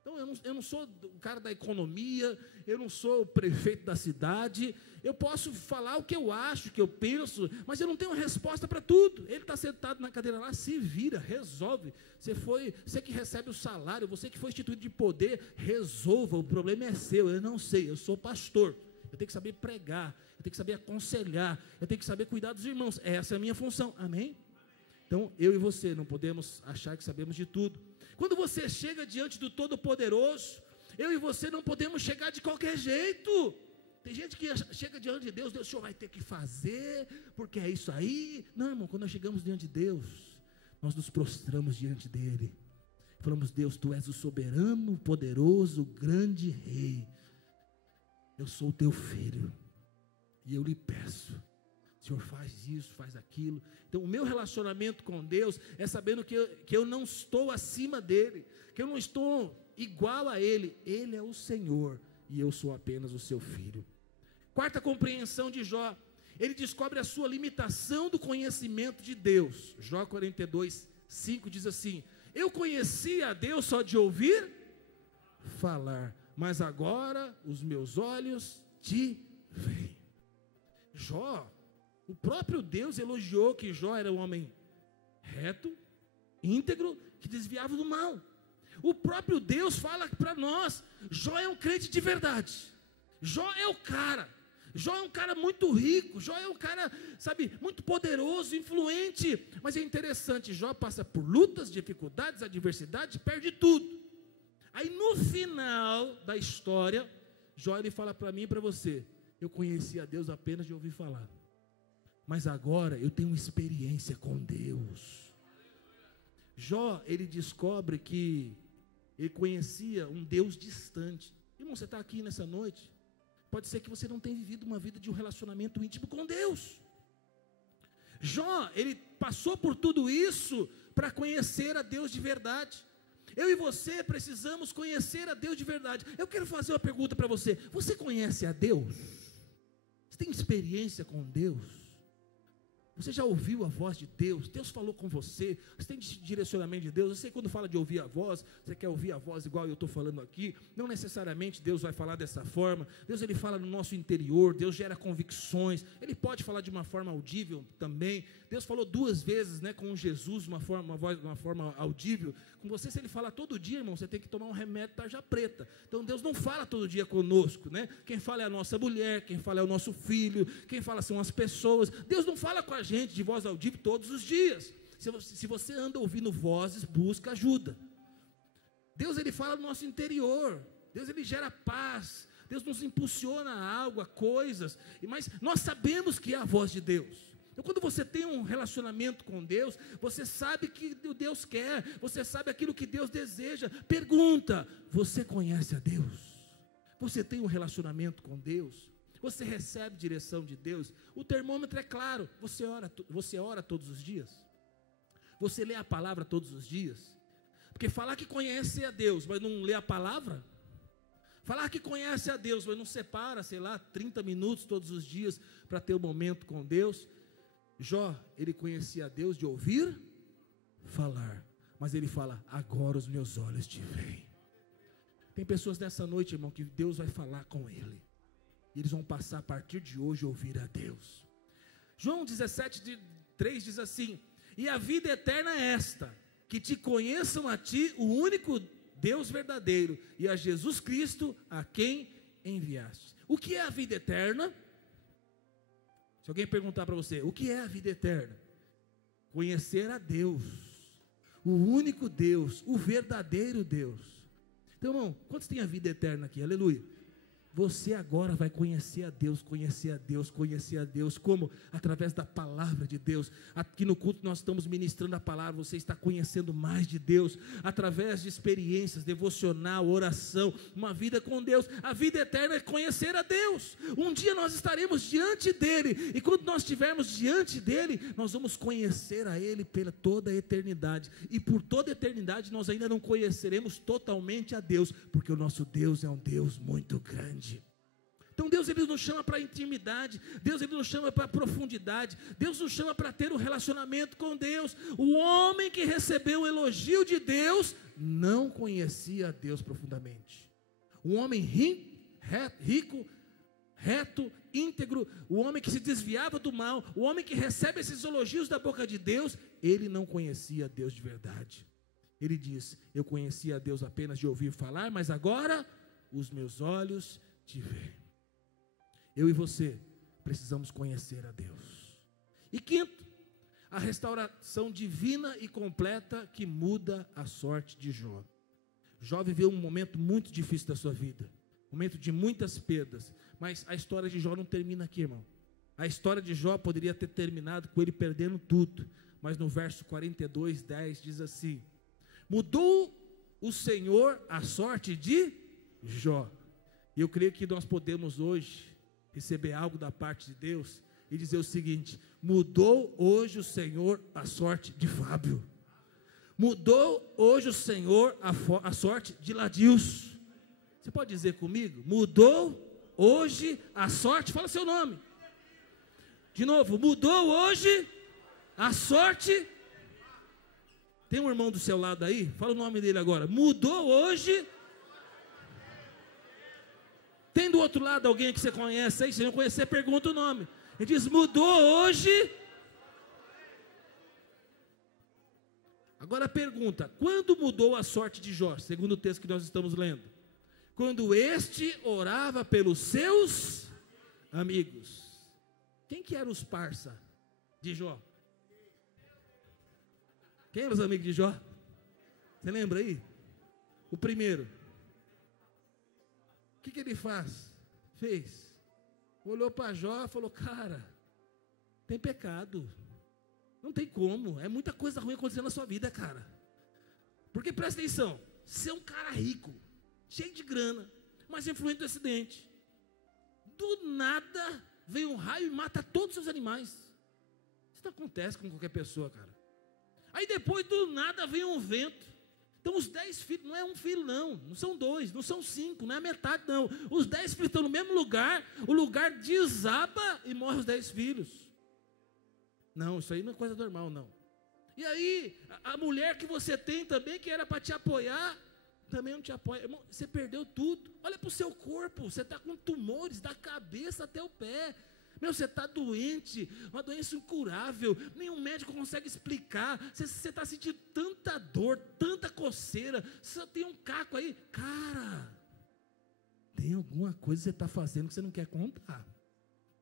Então eu não sou o cara da economia. Eu não sou o prefeito da cidade. Eu posso falar o que eu acho, o que eu penso. Mas eu não tenho resposta para tudo. Ele está sentado na cadeira lá. Se vira, resolve. Você que recebe o salário. Você que foi instituído de poder. Resolva. O problema é seu. Eu não sei. Eu sou pastor. Eu tenho que saber pregar. Eu tenho que saber aconselhar. Eu tenho que saber cuidar dos irmãos. Essa é a minha função. Amém? Então, eu e você não podemos achar que sabemos de tudo. Quando você chega diante do Todo-Poderoso, eu e você não podemos chegar de qualquer jeito. Tem gente que chega diante de Deus, o Senhor vai ter que fazer, porque é isso aí. Não, irmão, quando nós chegamos diante de Deus, nós nos prostramos diante dEle. Falamos, Deus, Tu és o soberano, poderoso, grande Rei. Eu sou o Teu filho, e eu lhe peço, Senhor, faz isso, faz aquilo. Então o meu relacionamento com Deus é sabendo que eu não estou acima dEle, que eu não estou igual a Ele. Ele é o Senhor e eu sou apenas o seu filho. Quarta compreensão de Jó, ele descobre a sua limitação do conhecimento de Deus. Jó 42, 5 diz assim: eu conhecia a Deus só de ouvir falar, mas agora os meus olhos te veem. Jó, o próprio Deus elogiou que Jó era um homem reto, íntegro, que desviava do mal. O próprio Deus fala para nós, Jó é um crente de verdade. Jó é o cara. Jó é um cara muito rico. Jó é um cara, sabe, muito poderoso, influente. Mas é interessante, Jó passa por lutas, dificuldades, adversidades, perde tudo. Aí no final da história, Jó ele fala para mim e para você: eu conheci a Deus apenas de ouvir falar, mas agora eu tenho experiência com Deus. Jó, ele descobre que ele conhecia um Deus distante. Irmão, você está aqui nessa noite, pode ser que você não tenha vivido uma vida de um relacionamento íntimo com Deus. Jó, ele passou por tudo isso para conhecer a Deus de verdade. Eu e você precisamos conhecer a Deus de verdade. Eu quero fazer uma pergunta para você. Você conhece a Deus? Você tem experiência com Deus? Você já ouviu a voz de Deus? Deus falou com você? Você tem direcionamento de Deus? Eu sei que quando fala de ouvir a voz, você quer ouvir a voz igual eu estou falando aqui. Não necessariamente Deus vai falar dessa forma. Deus, Ele fala no nosso interior. Deus gera convicções. Ele pode falar de uma forma audível também. Deus falou 2 vezes, né, com Jesus, uma forma audível. Com você, se Ele fala todo dia, irmão, você tem que tomar um remédio tarja preta. Então Deus não fala todo dia conosco, né? Quem fala é a nossa mulher, quem fala é o nosso filho, quem fala são as pessoas. Deus não fala com a gente de voz audível todos os dias. Se você anda ouvindo vozes, busca ajuda. Deus, Ele fala no nosso interior. Deus, Ele gera paz. Deus nos impulsiona a algo, a coisas. Mas nós sabemos que é a voz de Deus. Então, quando você tem um relacionamento com Deus, você sabe o que Deus quer, você sabe aquilo que Deus deseja. Pergunta: você conhece a Deus? Você tem um relacionamento com Deus? Você recebe direção de Deus? O termômetro é claro. Você ora todos os dias? Você lê a palavra todos os dias? Porque falar que conhece a Deus, mas não lê a palavra? Falar que conhece a Deus, mas não separa, 30 minutos todos os dias para ter um momento com Deus? Jó, ele conhecia a Deus de ouvir falar, mas ele fala: agora os meus olhos te veem. Tem pessoas nessa noite, irmão, que Deus vai falar com ele, e eles vão passar a partir de hoje a ouvir a Deus. João 17:3 diz assim: e a vida eterna é esta, que te conheçam a ti, o único Deus verdadeiro, e a Jesus Cristo, a quem enviaste. O que é a vida eterna? Se alguém perguntar para você, o que é a vida eterna? Conhecer a Deus, o único Deus, o verdadeiro Deus. Então, irmão, quantos tem a vida eterna aqui? Aleluia. Você agora vai conhecer a Deus, conhecer a Deus, conhecer a Deus. Como? Através da palavra de Deus. Aqui no culto nós estamos ministrando a palavra, você está conhecendo mais de Deus, através de experiências, devocional, oração, uma vida com Deus. A vida eterna é conhecer a Deus. Um dia nós estaremos diante dEle, e quando nós estivermos diante dEle, nós vamos conhecer a Ele pela toda a eternidade, e por toda a eternidade nós ainda não conheceremos totalmente a Deus, porque o nosso Deus é um Deus muito grande. Então Deus, Ele nos chama para a intimidade, Deus, Ele nos chama para a profundidade, Deus nos chama para ter um relacionamento com Deus. O homem que recebeu o elogio de Deus não conhecia a Deus profundamente. Um homem rico, reto, íntegro, o homem que se desviava do mal, o homem que recebe esses elogios da boca de Deus, ele não conhecia a Deus de verdade. Ele diz: eu conhecia a Deus apenas de ouvir falar, mas agora os meus olhos te veem. Eu e você precisamos conhecer a Deus. E quinto, a restauração divina e completa que muda a sorte de Jó. Jó viveu um momento muito difícil da sua vida, um momento de muitas perdas, mas a história de Jó não termina aqui, irmão. A história de Jó poderia ter terminado com ele perdendo tudo, mas no verso 42:10 diz assim: mudou o Senhor a sorte de Jó. E eu creio que nós podemos hoje receber algo da parte de Deus e dizer o seguinte: mudou hoje o Senhor a sorte de Fábio. Mudou hoje o Senhor a sorte de Ladilson. Você pode dizer comigo? Mudou hoje a sorte, fala seu nome. De novo, mudou hoje a sorte. Tem um irmão do seu lado aí? Fala o nome dele agora. Mudou hoje. Tem do outro lado alguém que você conhece aí? Se não conhecer, pergunta o nome. Ele diz: mudou hoje. Agora pergunta: quando mudou a sorte de Jó? Segundo o texto que nós estamos lendo. Quando este orava pelos seus amigos. Quem que eram os parça de Jó? Quem eram os amigos de Jó? Você lembra aí? O primeiro. O que ele fez? Olhou para Jó e falou: cara, tem pecado, não tem como, é muita coisa ruim acontecendo na sua vida, cara. Porque presta atenção, você é um cara rico, cheio de grana, mas influente do acidente. Do nada vem um raio e mata todos os seus animais. Isso não acontece com qualquer pessoa, cara. Aí depois do nada vem um vento. Então os 10 filhos, não é um filho não são 2, não são 5, não é metade não. Os 10 filhos estão no mesmo lugar, o lugar desaba e morre os 10 filhos. Não, isso aí não é coisa normal não. E aí, a mulher que você tem também, que era para te apoiar, também não te apoia. Irmão, você perdeu tudo. Olha para o seu corpo, você está com tumores da cabeça até o pé. Meu, você está doente, uma doença incurável, nenhum médico consegue explicar, você está sentindo tanta dor, tanta coceira, você tem um caco aí, cara, tem alguma coisa que você está fazendo que você não quer contar,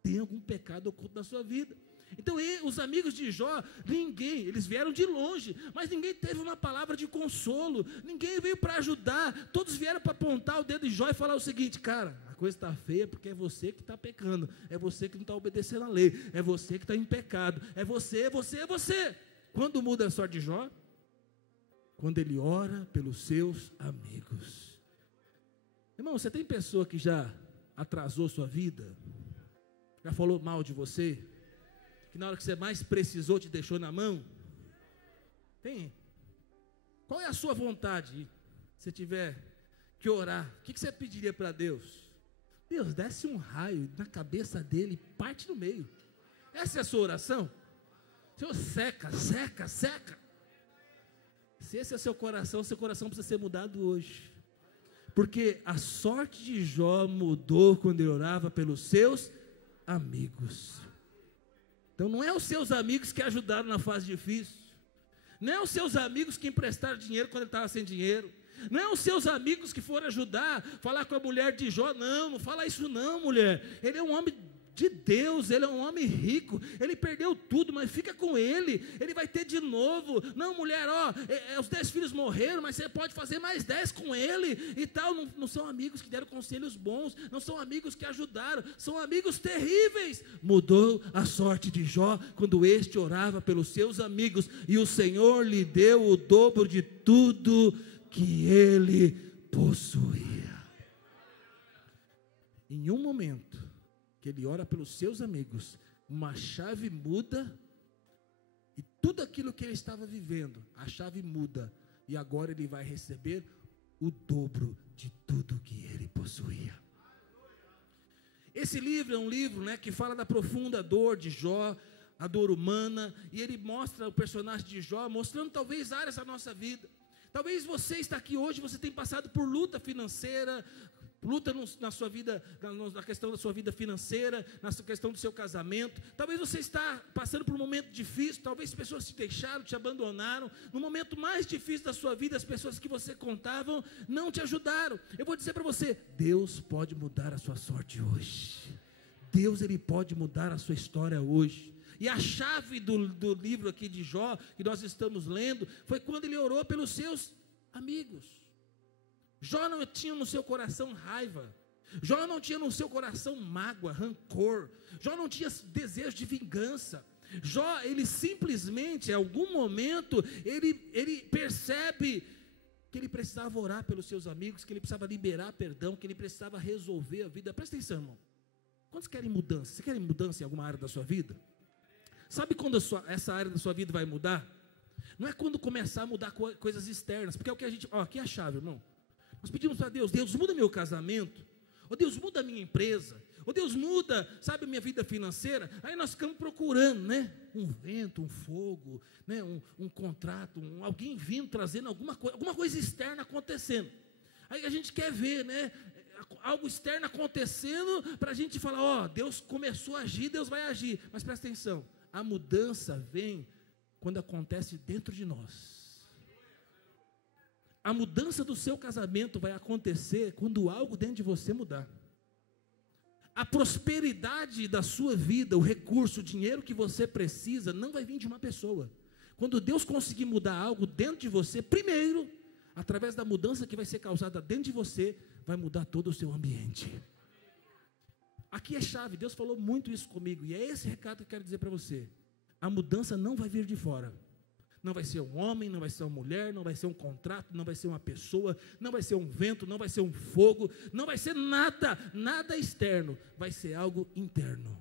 tem algum pecado oculto na sua vida. Então os amigos de Jó, eles vieram de longe, mas ninguém teve uma palavra de consolo, ninguém veio para ajudar, todos vieram para apontar o dedo de Jó e falar o seguinte: cara, a coisa está feia porque é você que está pecando, é você que não está obedecendo a lei, é você que está em pecado, é você. Quando muda a sorte de Jó? Quando ele ora pelos seus amigos. Irmão, você tem pessoa que já atrasou sua vida, já falou mal de você, que na hora que você mais precisou te deixou na mão? Tem? Qual é a sua vontade? Se tiver que orar, o que você pediria para Deus? Deus, desce um raio na cabeça dele, parte no meio. Essa é a sua oração? Senhor, seca. Se esse é seu coração precisa ser mudado hoje. Porque a sorte de Jó mudou quando ele orava pelos seus amigos. Então não é os seus amigos que ajudaram na fase difícil, não é os seus amigos que emprestaram dinheiro quando ele estava sem dinheiro, não é os seus amigos que foram ajudar, falar com a mulher de Jó, não fala isso não, mulher, ele é um homem de Deus, ele é um homem rico, ele perdeu tudo, mas fica com ele vai ter de novo. Não, mulher, os 10 filhos morreram, mas você pode fazer mais 10 com ele e tal. Não são amigos que deram conselhos bons, não são amigos que ajudaram, são amigos terríveis. Mudou a sorte de Jó quando este orava pelos seus amigos, e o Senhor lhe deu o dobro de tudo que ele possuía. Em um momento que ele ora pelos seus amigos, uma chave muda, e tudo aquilo que ele estava vivendo, a chave muda, e agora ele vai receber o dobro de tudo que ele possuía. Esse livro é um livro, que fala da profunda dor de Jó, a dor humana, e ele mostra o personagem de Jó, mostrando talvez áreas da nossa vida. Talvez você está aqui hoje, você tem passado por luta financeira, luta na sua vida, na questão da sua vida financeira, na questão do seu casamento. Talvez você está passando por um momento difícil, talvez pessoas te deixaram, te abandonaram. No momento mais difícil da sua vida, as pessoas que você contavam não te ajudaram. Eu vou dizer para você, Deus pode mudar a sua sorte hoje. Deus, Ele pode mudar a sua história hoje. E a chave do livro aqui de Jó, que nós estamos lendo, foi quando ele orou pelos seus amigos. Jó não tinha no seu coração raiva, Jó não tinha no seu coração mágoa, rancor, Jó não tinha desejo de vingança. Jó, ele simplesmente, em algum momento, ele percebe que ele precisava orar pelos seus amigos, que ele precisava liberar perdão, que ele precisava resolver a vida. Presta atenção, irmão. Quantos querem mudança? Você quer mudança em alguma área da sua vida? Sabe quando essa área da sua vida vai mudar? Não é quando começar a mudar coisas externas, porque é o que a gente, aqui é a chave, irmão. Nós pedimos para Deus, Deus muda meu casamento, Deus muda a minha empresa, Deus muda, sabe, a minha vida financeira. Aí nós ficamos procurando, um vento, um fogo, um contrato, alguém vindo, trazendo alguma coisa externa acontecendo. Aí a gente quer ver, algo externo acontecendo, para a gente falar, Deus começou a agir, Deus vai agir. Mas presta atenção, a mudança vem quando acontece dentro de nós. A mudança do seu casamento vai acontecer quando algo dentro de você mudar. A prosperidade da sua vida, o recurso, o dinheiro que você precisa, não vai vir de uma pessoa. Quando Deus conseguir mudar algo dentro de você, primeiro, através da mudança que vai ser causada dentro de você, vai mudar todo o seu ambiente. Aqui é chave, Deus falou muito isso comigo, e é esse recado que eu quero dizer para você. A mudança não vai vir de fora. Não vai ser um homem, não vai ser uma mulher, não vai ser um contrato, não vai ser uma pessoa, não vai ser um vento, não vai ser um fogo, não vai ser nada externo, vai ser algo interno.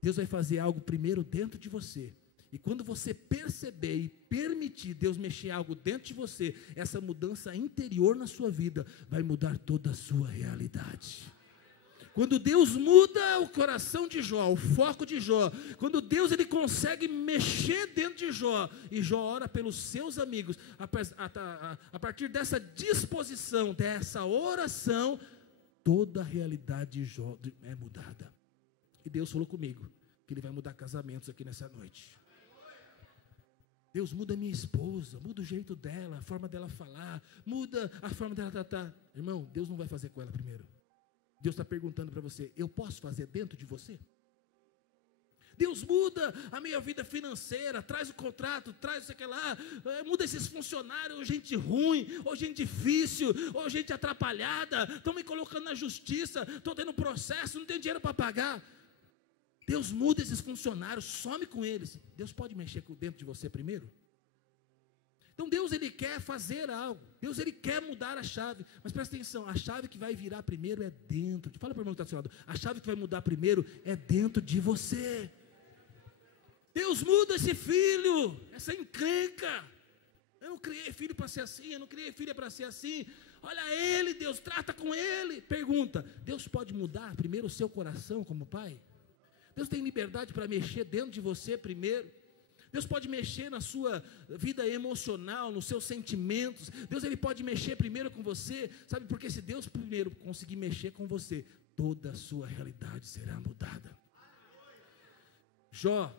Deus vai fazer algo primeiro dentro de você, E quando você perceber e permitir Deus mexer algo dentro de você, essa mudança interior na sua vida vai mudar toda a sua realidade. Quando Deus muda o coração de Jó, o foco de Jó, quando Deus ele consegue mexer dentro de Jó, e Jó ora pelos seus amigos, a partir dessa disposição, dessa oração, toda a realidade de Jó é mudada. E Deus falou comigo, que Ele vai mudar casamentos aqui nessa noite. Deus muda minha esposa, muda o jeito dela, a forma dela falar, muda a forma dela tratar. Irmão, Deus não vai fazer com ela primeiro. Deus está perguntando para você, eu posso fazer dentro de você? Deus muda a minha vida financeira, traz o contrato, traz isso aqui lá, muda esses funcionários, ou gente ruim, ou gente difícil, ou gente atrapalhada, estão me colocando na justiça, estou tendo processo, não tenho dinheiro para pagar. Deus muda esses funcionários, some com eles. Deus pode mexer dentro de você primeiro? Então Deus ele quer fazer algo, Deus ele quer mudar a chave, mas presta atenção, a chave que vai virar primeiro é dentro, fala para o irmão que está do seu lado, a chave que vai mudar primeiro é dentro de você. Deus muda esse filho, essa encrenca, eu não criei filho para ser assim, eu não criei filha para ser assim, olha ele, Deus trata com ele, pergunta, Deus pode mudar primeiro o seu coração como pai? Deus tem liberdade para mexer dentro de você primeiro? Deus pode mexer na sua vida emocional, nos seus sentimentos. Deus ele pode mexer primeiro com você, sabe? Porque se Deus primeiro conseguir mexer com você, toda a sua realidade será mudada. Jó,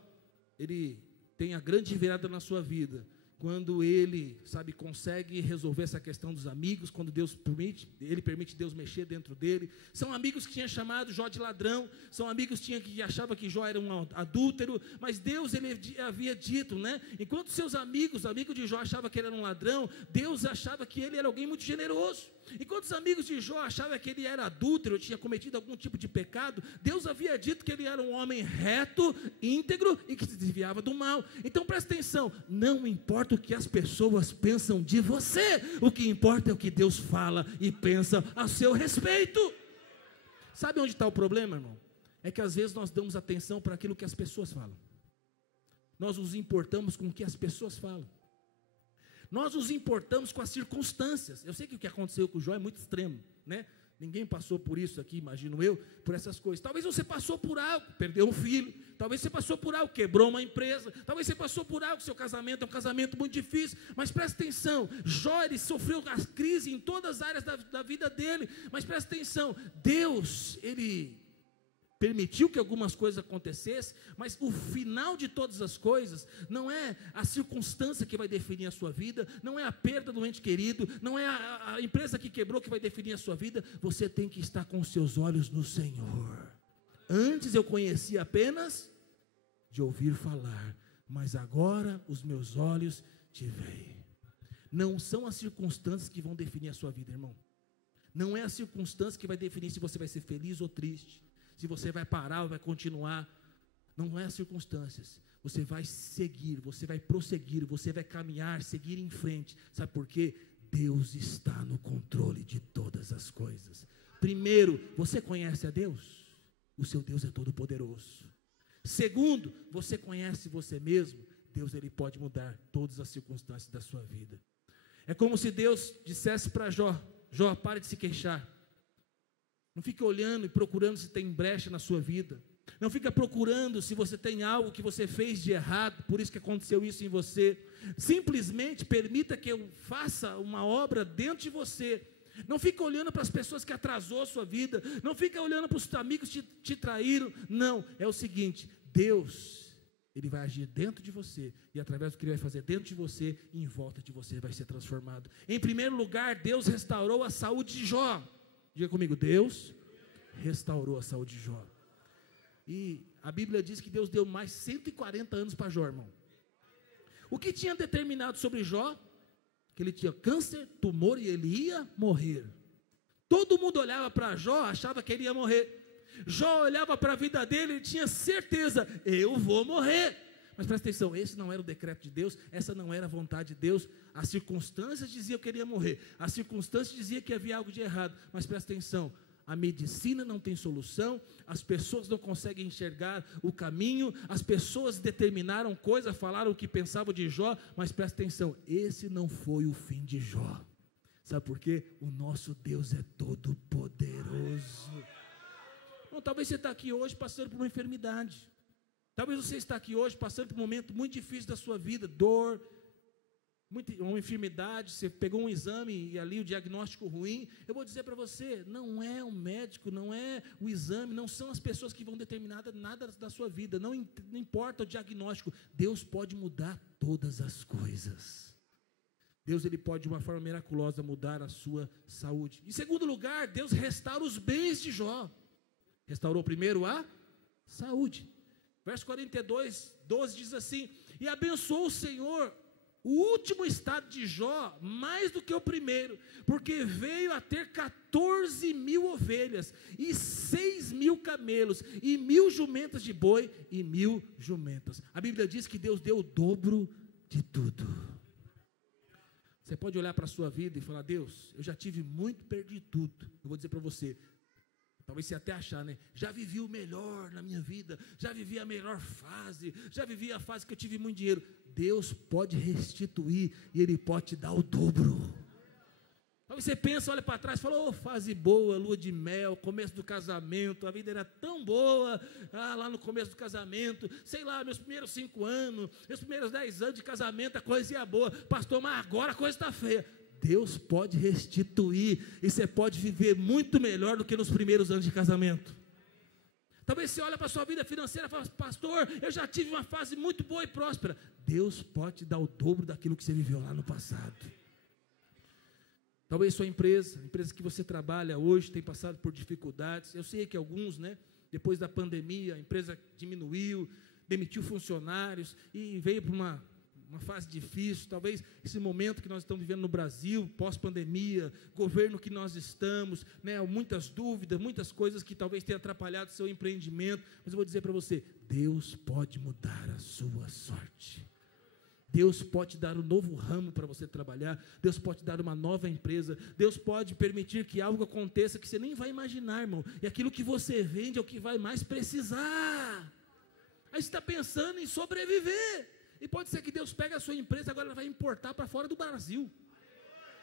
ele tem a grande virada na sua vida, quando ele, sabe, consegue resolver essa questão dos amigos, quando Deus permite, ele permite Deus mexer dentro dele. São amigos que tinham chamado Jó de ladrão, são amigos que achavam que Jó era um adúltero, mas Deus ele havia dito, né? Enquanto seus amigos de Jó achavam que ele era um ladrão, Deus achava que ele era alguém muito generoso. Enquanto os amigos de Jó achavam que ele era adúltero, tinha cometido algum tipo de pecado, Deus havia dito que ele era um homem reto, íntegro e que se desviava do mal. Então presta atenção, não importa o que as pessoas pensam de você, o que importa é o que Deus fala e pensa a seu respeito. Sabe onde está o problema, irmão? É que às vezes nós damos atenção para aquilo que as pessoas falam, nós nos importamos com o que as pessoas falam. Nós nos importamos com as circunstâncias. Eu sei que o que aconteceu com o Jó é muito extremo, né? Ninguém passou por isso aqui, imagino eu, por essas coisas. Talvez você passou por algo, perdeu um filho. Talvez você passou por algo, quebrou uma empresa. Talvez você passou por algo, seu casamento é um casamento muito difícil. Mas presta atenção, Jó ele sofreu a crise em todas as áreas da vida dele. Mas presta atenção, Deus, ele permitiu que algumas coisas acontecessem, mas o final de todas as coisas não é a circunstância que vai definir a sua vida, não é a perda do ente querido, não é a empresa que quebrou que vai definir a sua vida. Você tem que estar com os seus olhos no Senhor. Antes eu conhecia apenas de ouvir falar, mas agora os meus olhos te veem. Não são as circunstâncias que vão definir a sua vida, irmão. Não é a circunstância que vai definir se você vai ser feliz ou triste, se você vai parar ou vai continuar. Não é as circunstâncias. Você vai seguir, você vai prosseguir, você vai caminhar, seguir em frente. Sabe por quê? Deus está no controle de todas as coisas. Primeiro, você conhece a Deus? O seu Deus é todo poderoso. Segundo, você conhece você mesmo? Deus ele pode mudar todas as circunstâncias da sua vida. É como se Deus dissesse para Jó: Jó, pare de se queixar. Não fique olhando e procurando se tem brecha na sua vida. Não fica procurando se você tem algo que você fez de errado, por isso que aconteceu isso em você. Simplesmente permita que eu faça uma obra dentro de você. Não fica olhando para as pessoas que atrasou a sua vida. Não fica olhando para os amigos que te traíram. Não, é o seguinte, Deus, ele vai agir dentro de você, e através do que ele vai fazer dentro de você, em volta de você vai ser transformado. Em primeiro lugar, Deus restaurou a saúde de Jó. Diga comigo, Deus restaurou a saúde de Jó. E a Bíblia diz que Deus deu mais 140 anos para Jó, irmão. O que tinha determinado sobre Jó? Que ele tinha câncer, tumor e ele ia morrer. Todo mundo olhava para Jó, achava que ele ia morrer. Jó olhava para a vida dele, ele tinha certeza, eu vou morrer. Mas presta atenção, esse não era o decreto de Deus, essa não era a vontade de Deus. As circunstâncias diziam que ele ia morrer, as circunstâncias diziam que havia algo de errado, mas presta atenção, A medicina não tem solução, as pessoas não conseguem enxergar o caminho, as pessoas determinaram coisas, falaram o que pensavam de Jó, mas presta atenção, esse não foi o fim de Jó. Sabe por quê? O nosso Deus é todo poderoso. Bom, talvez você está aqui hoje passando por uma enfermidade, talvez você está aqui hoje passando por um momento muito difícil da sua vida, dor, uma enfermidade, você pegou um exame e ali o diagnóstico ruim. Eu vou dizer para você, não é o médico, não é o exame, não são as pessoas que vão determinar nada da sua vida, não importa o diagnóstico, Deus pode mudar todas as coisas. Deus, ele pode de uma forma miraculosa mudar a sua saúde. Em segundo lugar, Deus restaura os bens de Jó. Restaurou primeiro a saúde. Verso 42, 12 diz assim: e abençoou o Senhor o último estado de Jó mais do que o primeiro, porque veio a ter 14.000 ovelhas, e 6.000 camelos, e 1.000 jumentas de boi, e 1.000 jumentas. A Bíblia diz que Deus deu o dobro de tudo. Você pode olhar para a sua vida e falar: Deus, eu já tive muito, perdi tudo. Eu vou dizer para você, talvez você até achar, né? Já vivi o melhor na minha vida, já vivi a melhor fase, já vivi a fase que eu tive muito dinheiro. Deus pode restituir e Ele pode te dar o dobro. Talvez você pensa, olha para trás e fala: fase boa, lua de mel, começo do casamento, a vida era tão boa, lá no começo do casamento, sei lá, meus primeiros 5 anos, meus primeiros 10 anos de casamento, a coisa ia boa, pastor, mas agora a coisa está feia. Deus pode restituir, e você pode viver muito melhor do que nos primeiros anos de casamento. Talvez você olhe para a sua vida financeira e fale: pastor, eu já tive uma fase muito boa e próspera. Deus pode te dar o dobro daquilo que você viveu lá no passado. Talvez sua empresa, a empresa que você trabalha hoje, tem passado por dificuldades. Eu sei que alguns, né, depois da pandemia, a empresa diminuiu, demitiu funcionários e veio para uma fase difícil. Talvez esse momento que nós estamos vivendo no Brasil, pós-pandemia, governo que nós estamos, né, muitas dúvidas, muitas coisas que talvez tenham atrapalhado o seu empreendimento, mas eu vou dizer para você, Deus pode mudar a sua sorte. Deus pode dar um novo ramo para você trabalhar, Deus pode dar uma nova empresa, Deus pode permitir que algo aconteça que você nem vai imaginar, irmão, e aquilo que você vende é o que vai mais precisar. Aí você está pensando em sobreviver, e pode ser que Deus pegue a sua empresa, agora ela vai importar para fora do Brasil.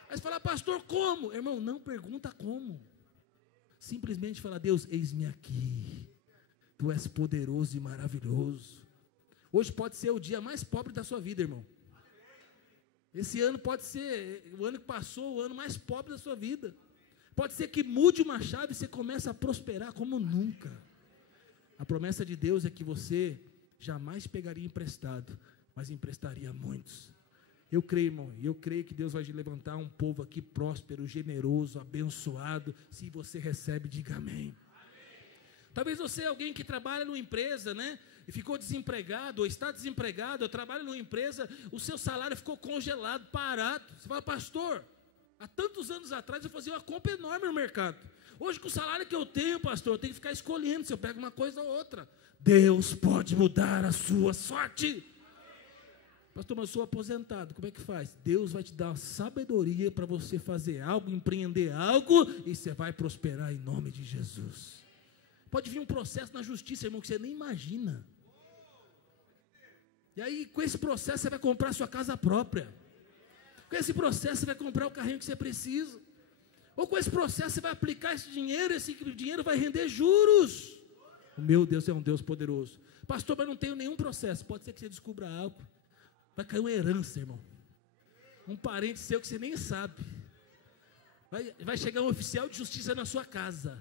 Aí você fala: pastor, como? Irmão, não pergunta como, simplesmente fala: Deus, eis-me aqui, Tu és poderoso e maravilhoso. Hoje pode ser o dia mais pobre da sua vida, irmão. Esse ano pode ser o ano que passou, o ano mais pobre da sua vida. Pode ser que mude uma chave e você comece a prosperar como nunca. A promessa de Deus é que você jamais pegaria emprestado, mas emprestaria a muitos. Eu creio, irmão, e eu creio que Deus vai levantar um povo aqui próspero, generoso, abençoado. Se você recebe, diga amém. Talvez você é alguém que trabalha numa empresa, né, e ficou desempregado, ou está desempregado, ou trabalha numa empresa, o seu salário ficou congelado, parado. Você fala: pastor, há tantos anos atrás eu fazia uma compra enorme no mercado. Hoje, com o salário que eu tenho, pastor, eu tenho que ficar escolhendo se eu pego uma coisa ou outra. Deus pode mudar a sua sorte. Pastor, mas eu sou aposentado, como é que faz? Deus vai te dar sabedoria para você fazer algo, empreender algo, e você vai prosperar em nome de Jesus. Pode vir um processo na justiça, irmão, que você nem imagina. E aí, com esse processo, você vai comprar sua casa própria. Com esse processo, você vai comprar o carrinho que você precisa. Ou com esse processo, você vai aplicar esse dinheiro vai render juros. O meu Deus é um Deus poderoso. Pastor, mas não tenho nenhum processo. Pode ser que você descubra algo. Vai cair uma herança, irmão. Um parente seu que você nem sabe. Vai chegar um oficial de justiça na sua casa,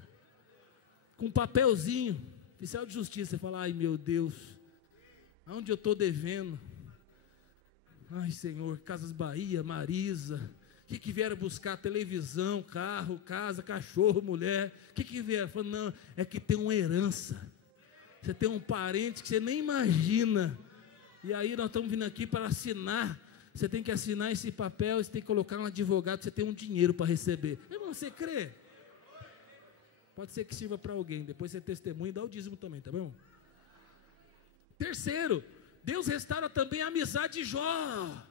com um papelzinho, oficial de justiça. Você fala: ai meu Deus, aonde eu estou devendo? Ai Senhor, Casas Bahia, Marisa, o que vieram buscar? Televisão, carro, casa, cachorro, mulher, o que vieram? Fala: não, é que tem uma herança, você tem um parente que você nem imagina, e aí nós estamos vindo aqui para assinar. Você tem que assinar esse papel, você tem que colocar um advogado, você tem um dinheiro para receber. Irmão, você crê? Pode ser que sirva para alguém, depois você testemunha e dá o dízimo também, tá bom? Terceiro, Deus restaura também a amizade de Jó.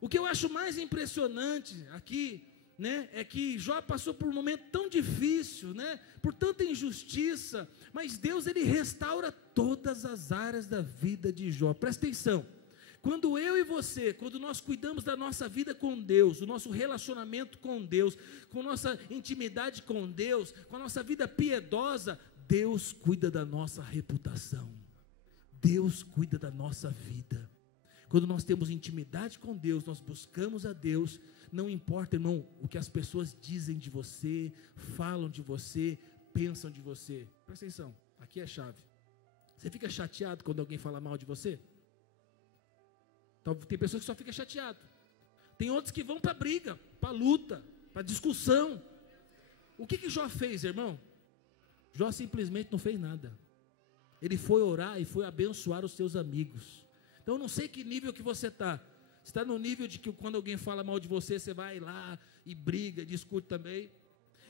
O que eu acho mais impressionante aqui, né, é que Jó passou por um momento tão difícil, né, por tanta injustiça, mas Deus, ele restaura todas as áreas da vida de Jó. Presta atenção, quando eu e você, quando nós cuidamos da nossa vida com Deus, o nosso relacionamento com Deus, com nossa intimidade com Deus, com a nossa vida piedosa, Deus cuida da nossa reputação, Deus cuida da nossa vida. Quando nós temos intimidade com Deus, nós buscamos a Deus, não importa, irmão, o que as pessoas dizem de você, falam de você, pensam de você. Presta atenção, aqui é a chave. Você fica chateado quando alguém fala mal de você? Então, tem pessoas que só ficam chateadas. Tem outros que vão para a briga, para a luta, para a discussão. O que Jó fez, irmão? Jó simplesmente não fez nada. Ele foi orar e foi abençoar os seus amigos. Então, eu não sei que nível que você está. Você está no nível de que quando alguém fala mal de você, você vai lá e briga, discute também.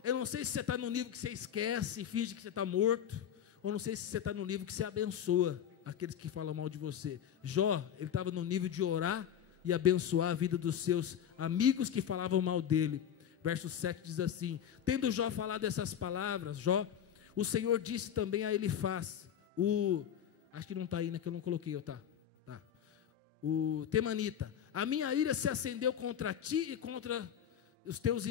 Eu não sei se você está no nível que você esquece e finge que você está morto. Ou não sei se você está no nível que você abençoa aqueles que falam mal de você. Jó, ele estava no nível de orar e abençoar a vida dos seus amigos que falavam mal dele. Verso 7 diz assim: tendo Jó falado essas palavras, Jó, o Senhor disse também a Elifaz, acho que não está aí, né, que eu não coloquei, tá. O temanita: a minha ira se acendeu contra ti e contra os teus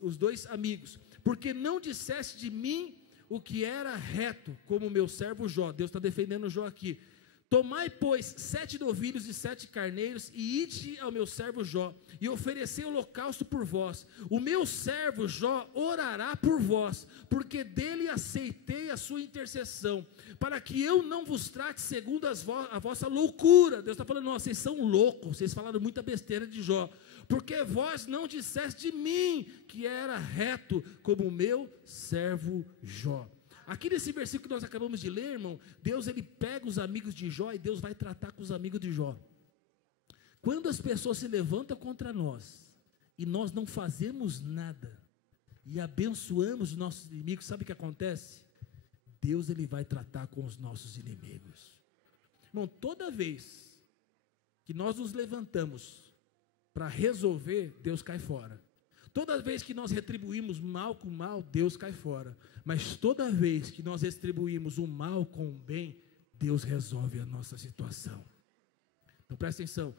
os dois amigos, porque não disseste de mim o que era reto, como o meu servo Jó. Deus está defendendo Jó aqui. Tomai, pois, 7 novilhos e 7 carneiros, e ide ao meu servo Jó, e oferecei holocausto por vós. O meu servo Jó orará por vós, porque dele aceitei a sua intercessão, para que eu não vos trate segundo a vossa loucura. Deus está falando: nossa, vocês são loucos, vocês falaram muita besteira de Jó, porque vós não disseste de mim que era reto, como o meu servo Jó. Aqui nesse versículo que nós acabamos de ler, irmão, Deus, ele pega os amigos de Jó e Deus vai tratar com os amigos de Jó. Quando as pessoas se levantam contra nós e nós não fazemos nada e abençoamos os nossos inimigos, sabe o que acontece? Deus, ele vai tratar com os nossos inimigos. Irmão, toda vez que nós nos levantamos para resolver, Deus cai fora. Toda vez que nós retribuímos mal com mal, Deus cai fora. Mas toda vez que nós retribuímos o mal com o bem, Deus resolve a nossa situação. Então presta atenção,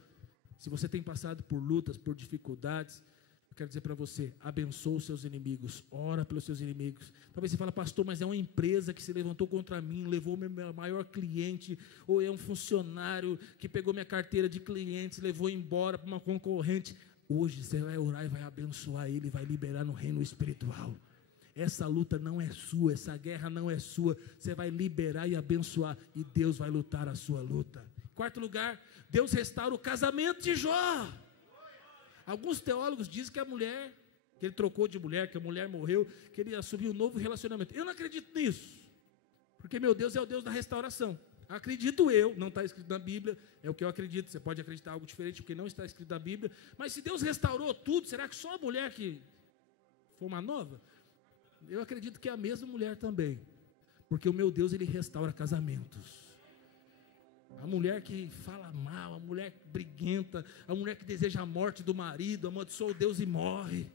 se você tem passado por lutas, por dificuldades, eu quero dizer para você: abençoa os seus inimigos, ora pelos seus inimigos. Talvez você fale: pastor, mas é uma empresa que se levantou contra mim, levou meu maior cliente, ou é um funcionário que pegou minha carteira de clientes, levou embora para uma concorrente. Hoje você vai orar e vai abençoar ele, vai liberar no reino espiritual. Essa luta não é sua, essa guerra não é sua, você vai liberar e abençoar, e Deus vai lutar a sua luta. Quarto lugar, Deus restaura o casamento de Jó. Alguns teólogos dizem que a mulher, que ele trocou de mulher, que a mulher morreu, que ele assumiu um novo relacionamento. Eu não acredito nisso, porque meu Deus é o Deus da restauração. Acredito eu, não está escrito na Bíblia, é o que eu acredito. Você pode acreditar algo diferente, porque não está escrito na Bíblia. Mas se Deus restaurou tudo, será que só a mulher que foi uma nova? Eu acredito que é a mesma mulher também, porque o meu Deus, ele restaura casamentos. A mulher que fala mal, a mulher briguenta, a mulher que deseja a morte do marido, amaldiçoa o Deus e morre.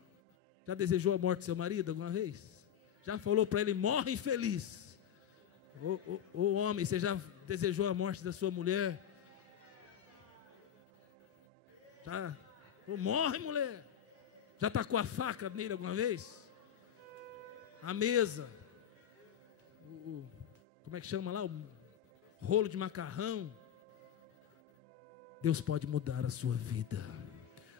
Já desejou a morte do seu marido alguma vez? Já falou para ele: morre infeliz? Ô homem, você já desejou a morte da sua mulher? Já? Morre, mulher! Já tacou a faca nele alguma vez? A mesa, como é que chama lá? O rolo de macarrão. Deus pode mudar a sua vida.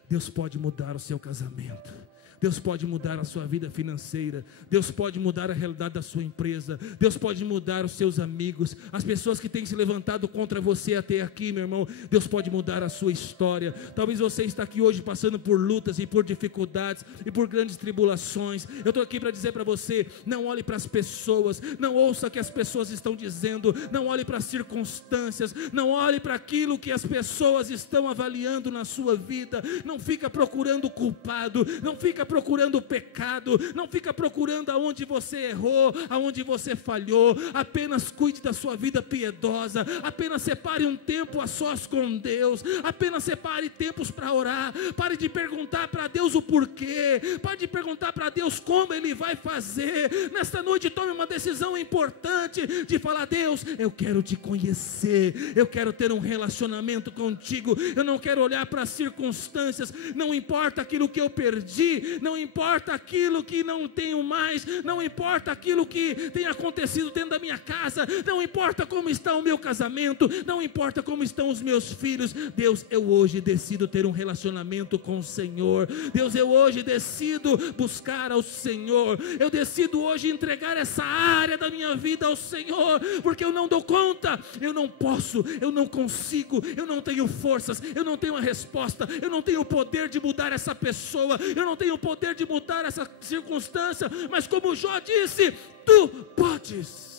Deus pode mudar o seu casamento. Deus pode mudar a sua vida financeira. Deus pode mudar a realidade da sua empresa. Deus pode mudar os seus amigos. As pessoas que têm se levantado contra você até aqui, meu irmão, Deus pode mudar a sua história. Talvez você está aqui hoje passando por lutas e por dificuldades e por grandes tribulações. Eu estou aqui para dizer para você: não olhe para as pessoas, não ouça o que as pessoas estão dizendo, não olhe para as circunstâncias, não olhe para aquilo que as pessoas estão avaliando na sua vida. Não fica procurando o culpado, não fica procurando o pecado, não fica procurando aonde você errou, aonde você falhou. Apenas cuide da sua vida piedosa, apenas separe um tempo a sós com Deus, apenas separe tempos para orar. Pare de perguntar para Deus o porquê, pare de perguntar para Deus como Ele vai fazer. Nesta noite tome uma decisão importante de falar: Deus, eu quero te conhecer, eu quero ter um relacionamento contigo, eu não quero olhar para as circunstâncias, não importa aquilo que eu perdi, não importa aquilo que não tenho mais, não importa aquilo que tem acontecido dentro da minha casa, não importa como está o meu casamento, não importa como estão os meus filhos. Deus, eu hoje decido ter um relacionamento com o Senhor. Deus, eu hoje decido buscar ao Senhor, eu decido hoje entregar essa área da minha vida ao Senhor, porque eu não dou conta, eu não posso, eu não consigo, eu não tenho forças, eu não tenho a resposta, eu não tenho o poder de mudar essa pessoa, eu não tenho o poder de mudar essa circunstância, mas como Jó disse, tu podes.